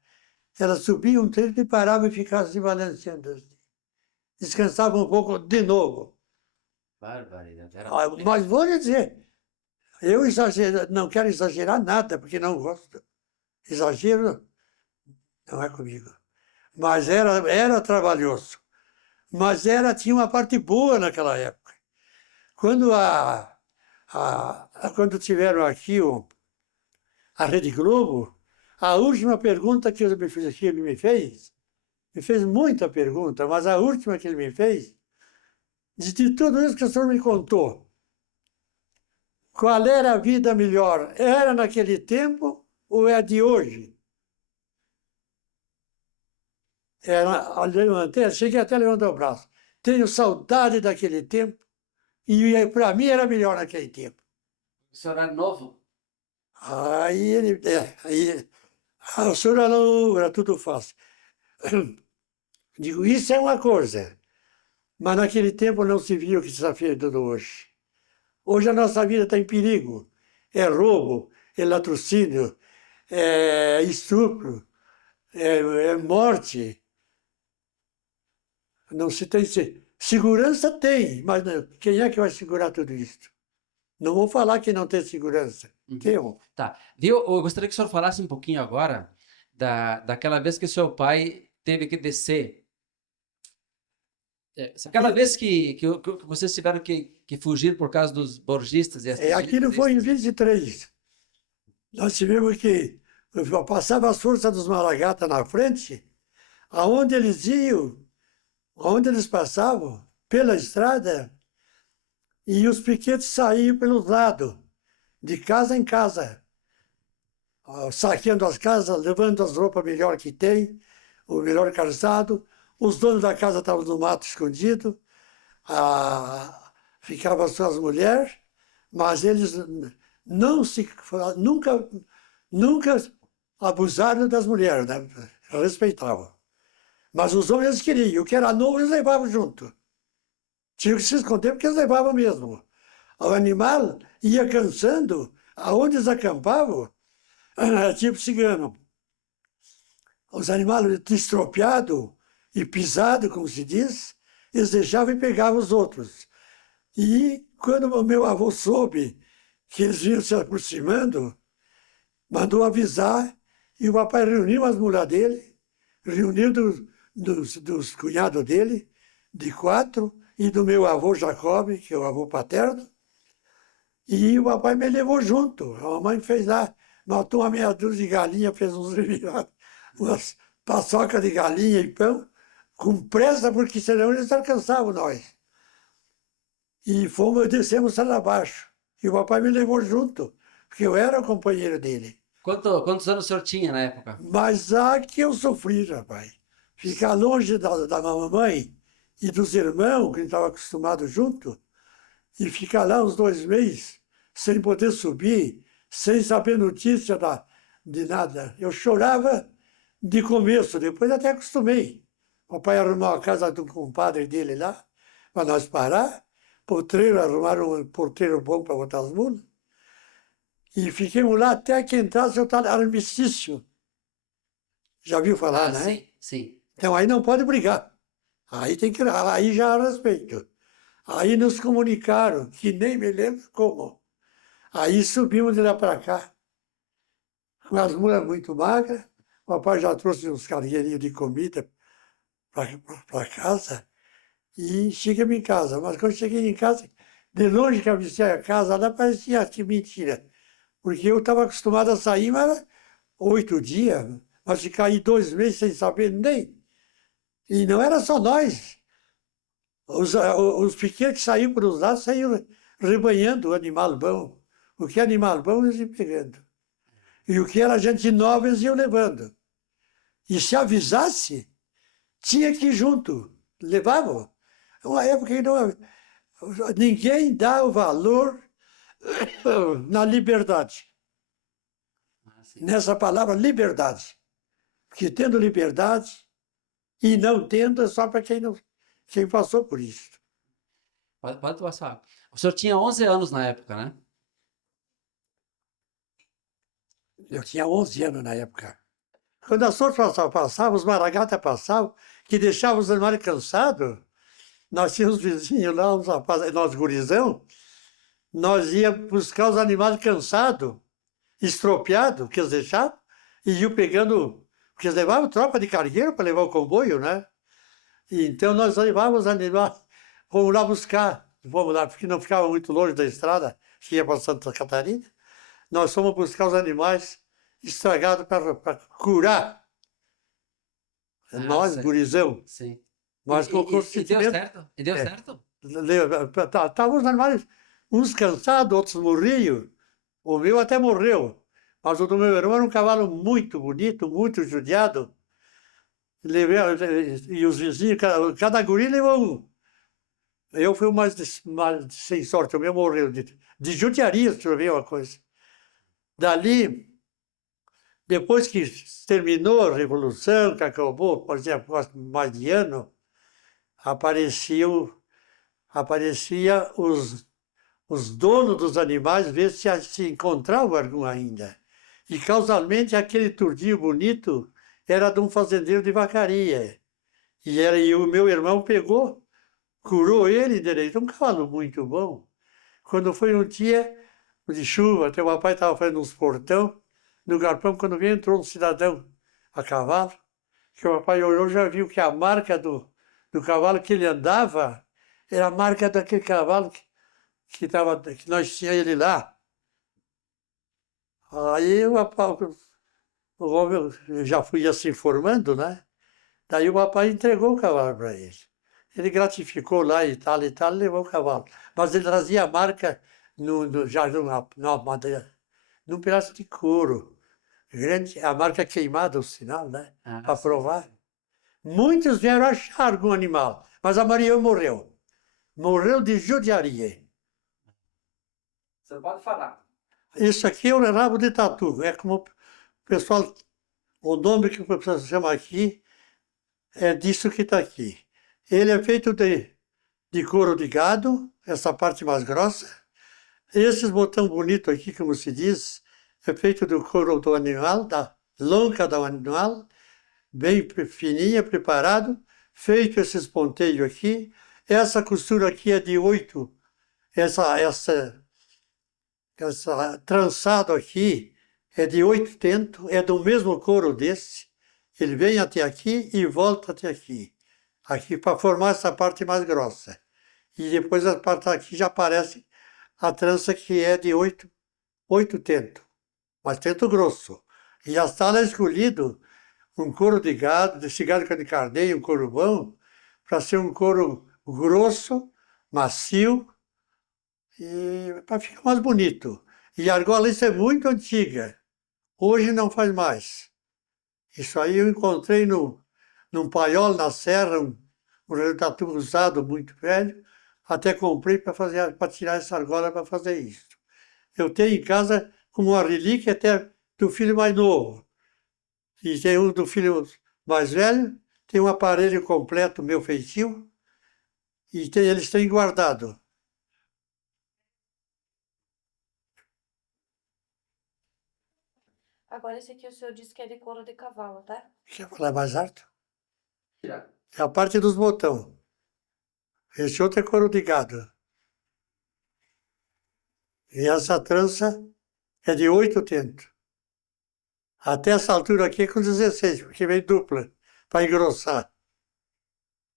ela subia um trecho e parava e ficava se balanceando. Assim. Descansava um pouco de novo. Barbaridade. Era... Mas vou lhe dizer, eu exagero, não quero exagerar nada, porque não gosto. Exagero não é comigo. Mas era trabalhoso. Mas tinha uma parte boa naquela época. Quando, quando tiveram aqui a Rede Globo, a última pergunta que ele me fez muita pergunta, mas a última que ele me fez, de tudo isso que o senhor me contou, qual era a vida melhor? Era naquele tempo ou é a de hoje? Cheguei até a levantar o braço. Tenho saudade daquele tempo e para mim era melhor naquele tempo. O senhor era novo? O senhor era tudo fácil. Digo, isso é uma coisa, mas naquele tempo não se via o que se está feito hoje. Hoje a nossa vida está em perigo. É roubo, é latrocínio, é estupro, é morte. Não se tem segurança tem, mas quem é que vai segurar tudo isso? Não vou falar que não tem segurança. Tem. Tá. Viu? Eu gostaria que o senhor falasse um pouquinho agora daquela vez que seu pai teve que descer. Aquela vez que vocês tiveram que fugir por causa dos borgistas. Aquilo foi em 23. Nós tivemos que passava as forças dos Malagata na frente, aonde eles iam, aonde eles passavam, pela estrada, e os piquetes saíam pelos lados, de casa em casa, saqueando as casas, levando as roupas melhor que tem, o melhor calçado. Os donos da casa estavam no mato escondido, ficavam só as mulheres, mas eles nunca abusaram das mulheres, né? Respeitavam. Mas os homens eles queriam, o que era novo eles levavam junto. Tinham que se esconder porque eles levavam mesmo. O animal ia cansando, aonde eles acampavam, era tipo cigano. Os animais estropiados e pisados, como se diz, eles deixavam e pegavam os outros. E quando o meu avô soube que eles vinham se aproximando, mandou avisar e o papai reuniu as mulheres dele, reuniu dos cunhados dele, de 4, e do meu avô Jacob, que é o avô paterno, e o papai me levou junto. A mamãe fez lá, matou uma meia dúzia de galinha, fez uns revirados, umas paçoca de galinha e pão, com pressa, porque senão eles alcançavam nós. E descemos lá abaixo. E o papai me levou junto, porque eu era o companheiro dele. Quantos anos o senhor tinha na época? Mas que eu sofri, rapaz. Ficar longe da mamãe e dos irmãos, que a gente estava acostumado junto, e ficar lá uns 2 meses, sem poder subir, sem saber notícia de nada. Eu chorava de começo, depois até acostumei. O papai arrumou a casa do compadre dele lá, para nós parar, porteiro, arrumaram um porteiro bom para botar as mulas, e fiquemos lá até que entrasse o tal armistício. Já viu falar, né? Sim, sim. Então aí não pode brigar. Aí já há respeito. Aí nos comunicaram, que nem me lembro como. Aí subimos de lá para cá. As mulas muito magras, o papai já trouxe uns cargueirinhos de comida para casa e chegamos em casa. Mas quando cheguei em casa, de longe que avistei a casa, lá parecia que mentira. Porque eu estava acostumado a sair, mas era 8 dias, mas ficar aí 2 meses sem saber nem. E não era só nós. Os pequenos que saíam por os lados saíam rebanhando o animal bom. O que é animal bom, eles iam pegando. E o que era gente nova, eles iam levando. E se avisasse, tinha que ir junto. Levavam. Uma época que ninguém dá o valor na liberdade. nessa palavra liberdade. Porque tendo liberdade e não tendo é só para quem passou por isso. Pode passar. O senhor tinha 11 anos na época, né? Eu tinha 11 anos na época. Quando as sortes passavam, os maragatas passavam, que deixavam os animais cansados, nós tínhamos vizinhos lá, uns rapazes, nós gurizão, nós íamos buscar os animais cansados, estropiados, que eles deixavam, e iam pegando, porque eles levavam tropa de cargueiro para levar o comboio, né? E então nós levávamos os animais, fomos lá buscar, fomos lá, porque não ficava muito longe da estrada, que ia para Santa Catarina, nós fomos buscar os animais estragados para curar. Nós, sei. gurizão. Sim. Mas com E deu sentimento. certo? E deu É. certo? Estavam os animais, uns cansados, outros morriam. O meu até morreu. Mas o do meu irmão era um cavalo muito bonito, muito judiado. E os vizinhos, cada guri levou um. Eu fui o mais sem sorte, o meu morreu. De judiaria, se eu ver uma coisa. Dali, depois que terminou a Revolução, que acabou, por exemplo, mais de ano, aparecia os donos dos animais, ver se encontravam algum ainda. E causalmente aquele turdinho bonito era de um fazendeiro de vacaria. E o meu irmão pegou, curou ele, endireitou um cavalo muito bom. Quando foi um dia de chuva, até o papai estava fazendo uns portão, no galpão, quando veio, entrou um cidadão a cavalo, que o papai olhou, já viu que a marca do cavalo que ele andava era a marca daquele cavalo que nós tínhamos ele lá. Aí o homem já fui se informando, né? Daí o papai entregou o cavalo para ele. Ele gratificou lá e tal, levou o cavalo. Mas ele trazia a marca já numa madeira, num pedaço de couro. Grande, a marca queimada, o sinal, né? Para provar. Muitos vieram achar algum animal, mas a Maria morreu. Morreu de judiaria. Você pode falar. Isso aqui é o rabo de tatu. É como o pessoal, o nome que o pessoal chama aqui é disso que está aqui. Ele é feito de couro de gado, essa parte mais grossa. Esses botão bonito aqui, como se diz, é feito do couro do animal, da lonca do animal, bem fininha, preparado, feito esses ponteiros aqui. Essa costura aqui é de 8, essa trançado aqui é de 8 tentos, é do mesmo couro desse. Ele vem até aqui e volta até aqui. Aqui para formar essa parte mais grossa. E depois a parte aqui já aparece a trança que é de 8 tentos, mas tento grosso. E a sala é escolhido um couro de gado, desse gado que é de carneiro, um couro bom, para ser um couro grosso, macio, e para ficar mais bonito. E a argola, isso é muito antiga. Hoje não faz mais. Isso aí eu encontrei num paiol na serra, um tatu usado muito velho. Até comprei para tirar essa argola para fazer isso. Eu tenho em casa como uma relíquia até do filho mais novo. E tem um do filho mais velho, tem um aparelho completo, meu feitio, e eles têm guardado. Agora esse aqui o senhor disse que é de couro de cavalo, tá? Quer falar mais alto? É a parte dos botões. Esse outro é couro de gado. E essa trança é de 8 tentos. Até essa altura aqui é com 16, porque vem dupla, para engrossar.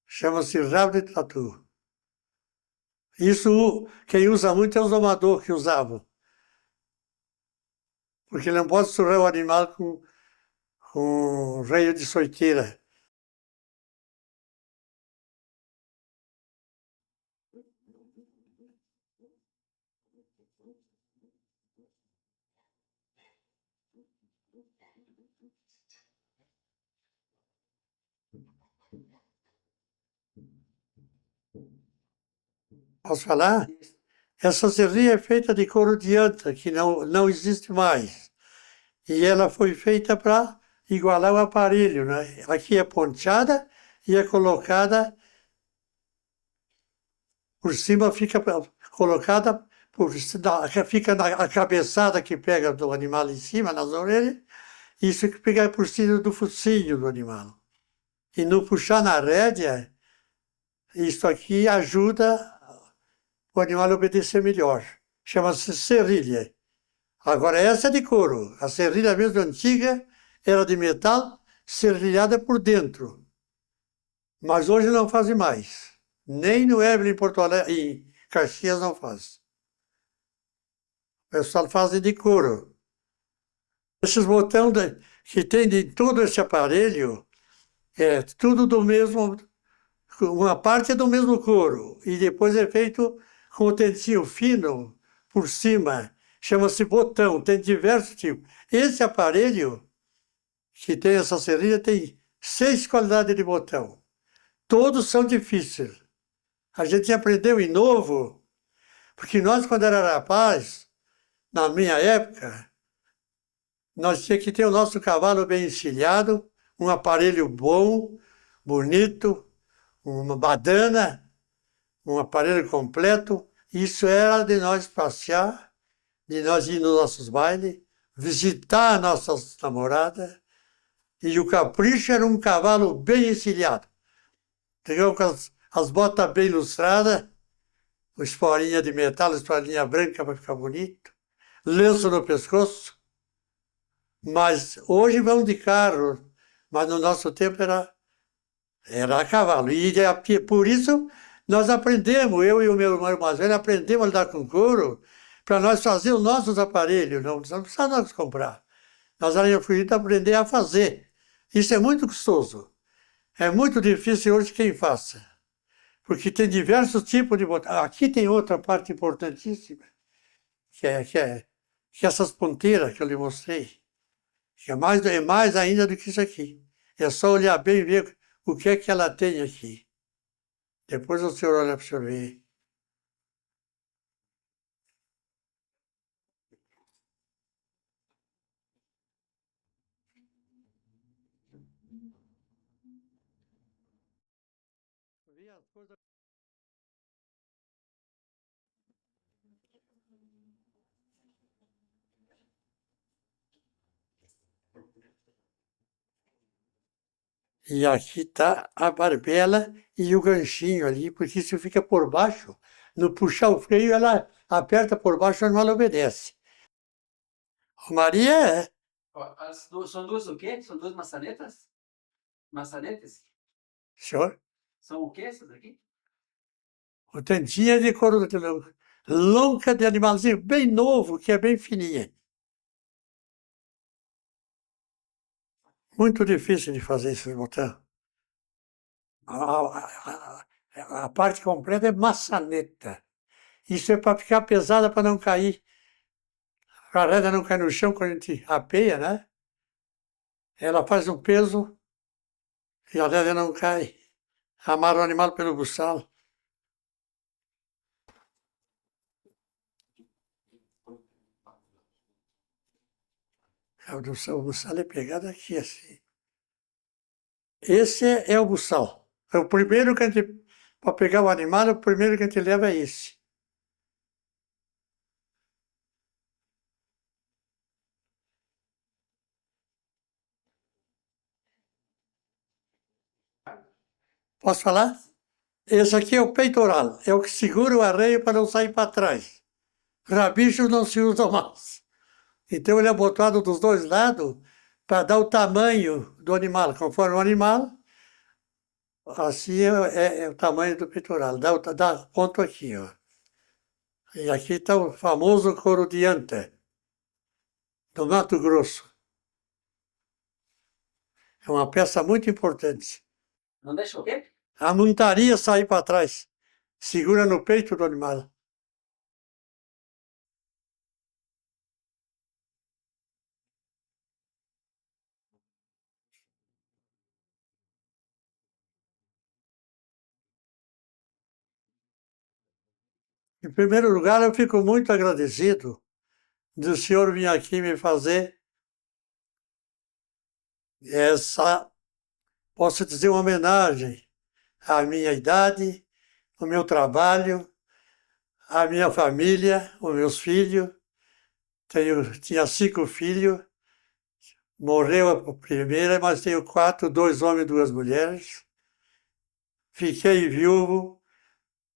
Chama-se rabo de tatu. Isso, quem usa muito é os domadores que usavam. Porque não pode surrar o animal com reio de soiteira. Posso falar? Essa serrinha é feita de couro de anta, que não existe mais. E ela foi feita para igualar o aparelho, né? Aqui é ponteada e é colocada por cima, fica colocada, fica a cabeçada que pega do animal em cima, nas orelhas, isso que pega por cima do focinho do animal. E no puxar na rédea, isso aqui ajuda o animal a obedecer melhor. Chama-se serrilha. Agora, essa é de couro. A serrilha mesmo antiga era de metal, serrilhada por dentro. Mas hoje não fazem mais. Nem no Evelyn, em Porto Alegre, em Caxias não faz. O pessoal faz de couro. Esses botões que tem de todo esse aparelho, é tudo do mesmo, uma parte é do mesmo couro. E depois é feito com o dentinho fino por cima. Chama-se botão, tem diversos tipos. Esse aparelho, que tem essa serrilha, tem 6 qualidades de botão. Todos são difíceis. A gente aprendeu em novo, porque nós, quando era rapaz, na minha época, nós tínhamos que ter o nosso cavalo bem encilhado, um aparelho bom, bonito, uma badana, um aparelho completo. Isso era de nós passear, de nós ir nos nossos bailes, visitar nossas namoradas. E o capricho era um cavalo bem encilhado. Entendeu? Com as botas bem lustradas, esporinha de metal, esporinha branca para ficar bonito, lenço no pescoço. Mas hoje vão de carro, mas no nosso tempo era a cavalo. E por isso nós aprendemos, eu e o meu irmão mais velho, aprendemos a lidar com couro para nós fazer os nossos aparelhos, não precisa nós comprar. Nós éramos fugir aprender a fazer. Isso é muito custoso. É muito difícil hoje quem faça. Porque tem diversos tipos de botão. Aqui tem outra parte importantíssima, que essas ponteiras que eu lhe mostrei. Que é mais ainda do que isso aqui. É só olhar bem e ver o que é que ela tem aqui. Depois o senhor olha para o senhor ver. E aqui está a barbela e o ganchinho ali, porque isso fica por baixo. No puxar o freio, ela aperta por baixo, o animal obedece. Maria é. São duas o quê? São duas maçanetas? Maçanetas? Senhor? São o quê essas aqui? O tentinha de couro longa de animalzinho bem novo, que é bem fininha. Muito difícil de fazer esses botões. A parte completa é maçaneta. Isso é para ficar pesada, para não cair. Para a rédea não cair no chão quando a gente apeia, né? Ela faz um peso e a rédea não cai. Amarra o animal pelo buçal. O buçal é pegado aqui, assim. Esse é o buçal. É o primeiro que a gente, para pegar o animal, o primeiro que a gente leva é esse. Posso falar? Esse aqui é o peitoral, é o que segura o arreio para não sair para trás. Rabichos não se usam mais. Então ele é botado dos dois lados para dar o tamanho do animal. Conforme o animal, assim é o tamanho do peitoral. Dá ponto aqui, ó. E aqui está o famoso couro de anta, do Mato Grosso. É uma peça muito importante. Não deixa o quê? A montaria sair para trás, segura no peito do animal. Em primeiro lugar, eu fico muito agradecido do senhor vir aqui me fazer Essa, posso dizer, uma homenagem à minha idade, ao meu trabalho, à minha família, aos meus filhos. Tinha 5 filhos, morreu a primeira, mas tenho 4, 2 homens e 2 mulheres. Fiquei viúvo,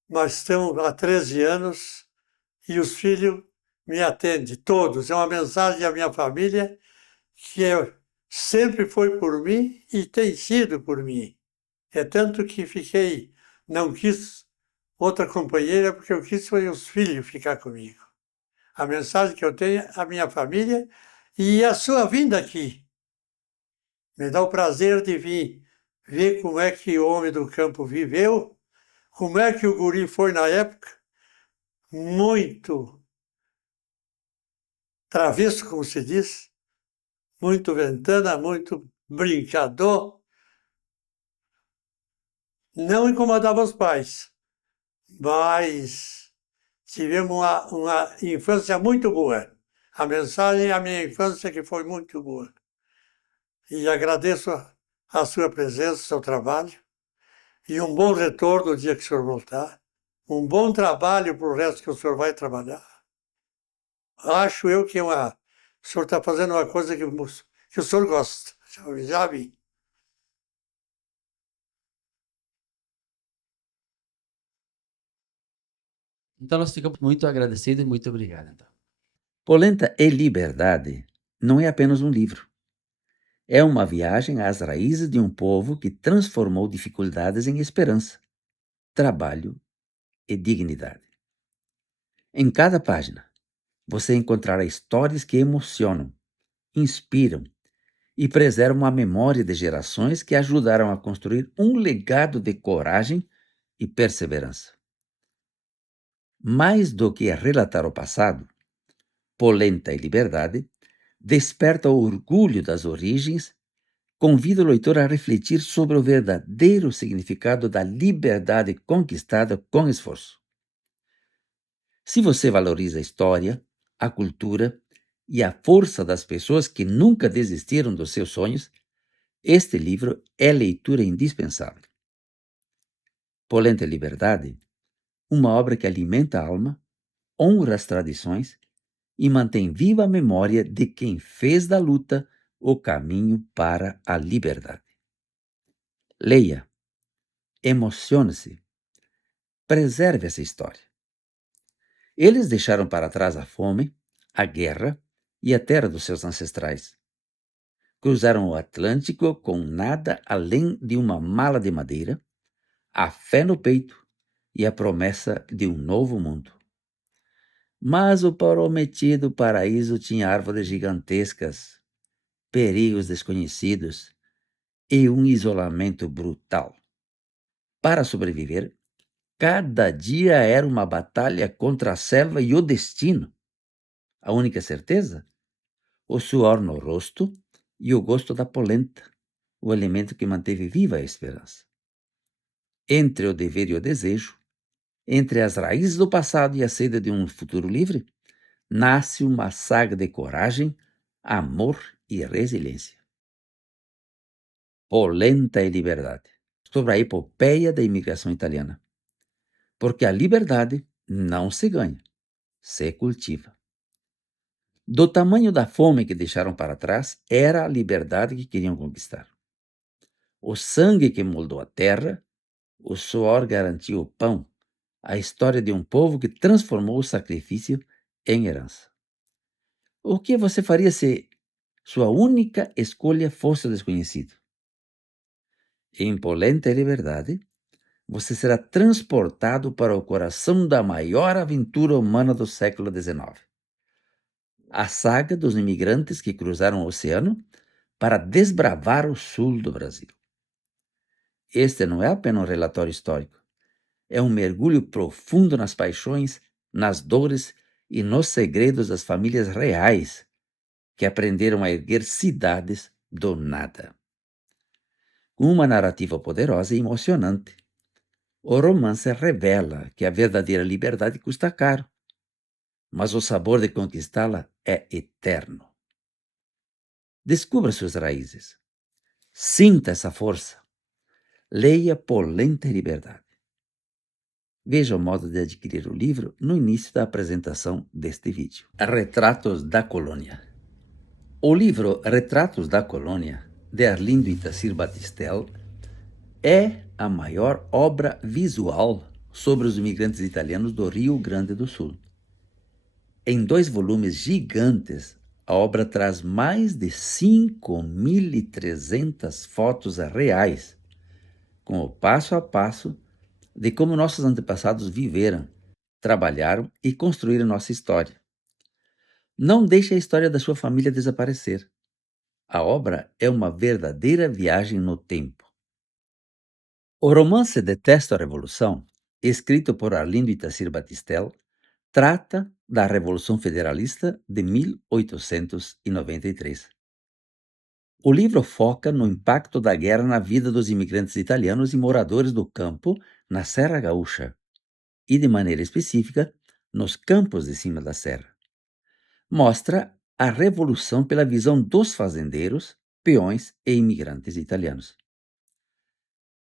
mas estamos há 13 anos e os filhos me atendem, todos. É uma mensagem à minha família que sempre foi por mim e tem sido por mim. É tanto que não quis outra companheira, porque eu quis foi os filhos ficar comigo. A mensagem que eu tenho à minha família e a sua vinda aqui. Me dá o prazer de vir ver como é que o homem do campo viveu, como é que o guri foi na época, muito travesso, como se diz, muito ventana, muito brincador. Não incomodava os pais, mas tivemos uma infância muito boa. A mensagem à minha infância que foi muito boa. E agradeço a sua presença, o seu trabalho, e um bom retorno no dia que o senhor voltar. Um bom trabalho para o resto que o senhor vai trabalhar. Acho eu que o senhor está fazendo uma coisa que o senhor gosta. Já vi. Então nós ficamos muito agradecidos e muito obrigado. Então. Polenta e Liberdade não é apenas um livro. É uma viagem às raízes de um povo que transformou dificuldades em esperança, trabalho e dignidade. Em cada página, você encontrará histórias que emocionam, inspiram e preservam a memória de gerações que ajudaram a construir um legado de coragem e perseverança. Mais do que relatar o passado, Polenta e Liberdade desperta o orgulho das origens, convida o leitor a refletir sobre o verdadeiro significado da liberdade conquistada com esforço. Se você valoriza a história, a cultura e a força das pessoas que nunca desistiram dos seus sonhos, este livro é leitura indispensável. Polenta e Liberdade, uma obra que alimenta a alma, honra as tradições e mantém viva a memória de quem fez da luta o caminho para a liberdade. Leia, emocione-se, preserve essa história. Eles deixaram para trás a fome, a guerra e a terra dos seus ancestrais. Cruzaram o Atlântico com nada além de uma mala de madeira, a fé no peito e a promessa de um novo mundo. Mas o prometido paraíso tinha árvores gigantescas, perigos desconhecidos e um isolamento brutal. Para sobreviver, cada dia era uma batalha contra a selva e o destino. A única certeza? O suor no rosto e o gosto da polenta, o alimento que manteve viva a esperança. Entre o dever e o desejo, entre as raízes do passado e a sede de um futuro livre, nasce uma saga de coragem, amor e resiliência. Polenta e Liberdade, sobre a epopeia da imigração italiana. Porque a liberdade não se ganha, se cultiva. Do tamanho da fome que deixaram para trás, era a liberdade que queriam conquistar. O sangue que moldou a terra, o suor garantiu o pão, a história de um povo que transformou o sacrifício em herança. O que você faria se sua única escolha fosse o desconhecido? Em Polenta e Liberdade, você será transportado para o coração da maior aventura humana do século XIX. A saga dos imigrantes que cruzaram o oceano para desbravar o sul do Brasil. Este não é apenas um relatório histórico. É um mergulho profundo nas paixões, nas dores e nos segredos das famílias reais que aprenderam a erguer cidades do nada. Com uma narrativa poderosa e emocionante, o romance revela que a verdadeira liberdade custa caro, mas o sabor de conquistá-la é eterno. Descubra suas raízes. Sinta essa força. Leia Polenta e Liberdade. Veja o modo de adquirir o livro no início da apresentação deste vídeo. Retratos da Colônia. O livro Retratos da Colônia, de Arlindo Itacir Batistel, é a maior obra visual sobre os imigrantes italianos do Rio Grande do Sul. Em 2 volumes gigantes, a obra traz mais de 5.300 fotos reais, com o passo a passo de como nossos antepassados viveram, trabalharam e construíram nossa história. Não deixe a história da sua família desaparecer. A obra é uma verdadeira viagem no tempo. O romance Detesto a Revolução, escrito por Arlindo Itacir Batistel, trata da Revolução Federalista de 1893. O livro foca no impacto da guerra na vida dos imigrantes italianos e moradores do campo na Serra Gaúcha, e de maneira específica, nos campos de cima da serra. Mostra a revolução pela visão dos fazendeiros, peões e imigrantes italianos.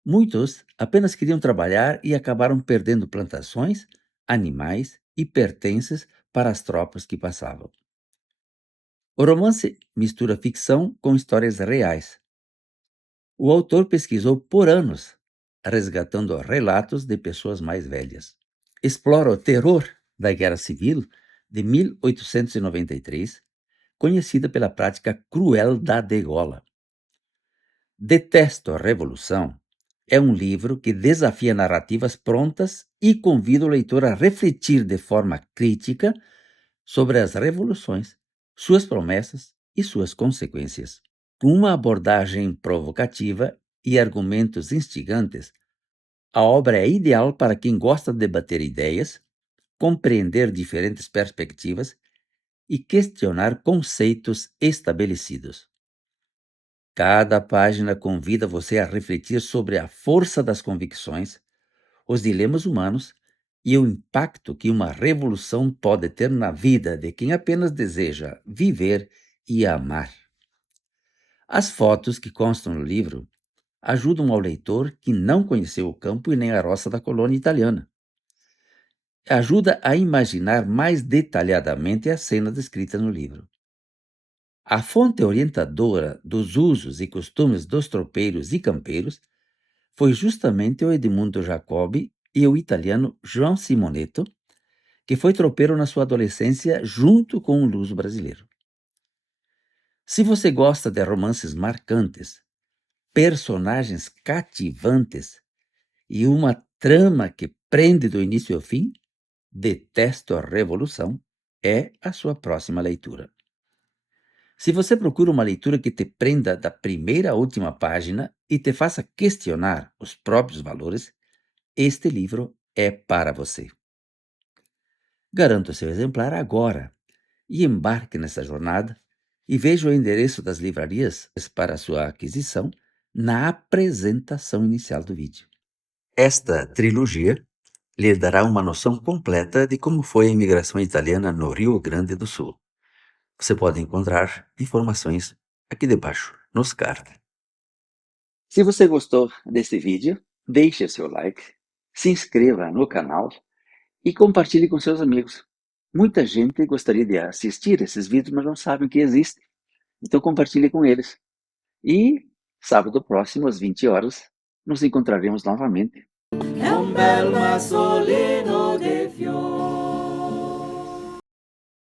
Muitos apenas queriam trabalhar e acabaram perdendo plantações, animais e pertences para as tropas que passavam. O romance mistura ficção com histórias reais. O autor pesquisou por anos, resgatando relatos de pessoas mais velhas. Explora o terror da Guerra Civil de 1893, conhecida pela prática cruel da degola. Detesto a Revolução é um livro que desafia narrativas prontas e convida o leitor a refletir de forma crítica sobre as revoluções, suas promessas e suas consequências. Com uma abordagem provocativa e argumentos instigantes, a obra é ideal para quem gosta de debater ideias, compreender diferentes perspectivas e questionar conceitos estabelecidos. Cada página convida você a refletir sobre a força das convicções, os dilemas humanos e o impacto que uma revolução pode ter na vida de quem apenas deseja viver e amar. As fotos que constam no livro ajudam ao leitor que não conheceu o campo e nem a roça da colônia italiana. Ajuda a imaginar mais detalhadamente a cena descrita no livro. A fonte orientadora dos usos e costumes dos tropeiros e campeiros foi justamente o Edmundo Jacobi e o italiano João Simonetto, que foi tropeiro na sua adolescência junto com um luso brasileiro. Se você gosta de romances marcantes, personagens cativantes e uma trama que prende do início ao fim, Detesto a Revolução é a sua próxima leitura. Se você procura uma leitura que te prenda da primeira à última página e te faça questionar os próprios valores, este livro é para você. Garanta o seu exemplar agora e embarque nessa jornada e veja o endereço das livrarias para sua aquisição na apresentação inicial do vídeo. Esta trilogia lhe dará uma noção completa de como foi a imigração italiana no Rio Grande do Sul. Você pode encontrar informações aqui debaixo, nos cards. Se você gostou desse vídeo, deixe o seu like, se inscreva no canal e compartilhe com seus amigos. Muita gente gostaria de assistir esses vídeos, mas não sabem que existem. Então compartilhe com eles. E sábado próximo, às 20 horas, nos encontraremos novamente. È un bel massolino de fiori.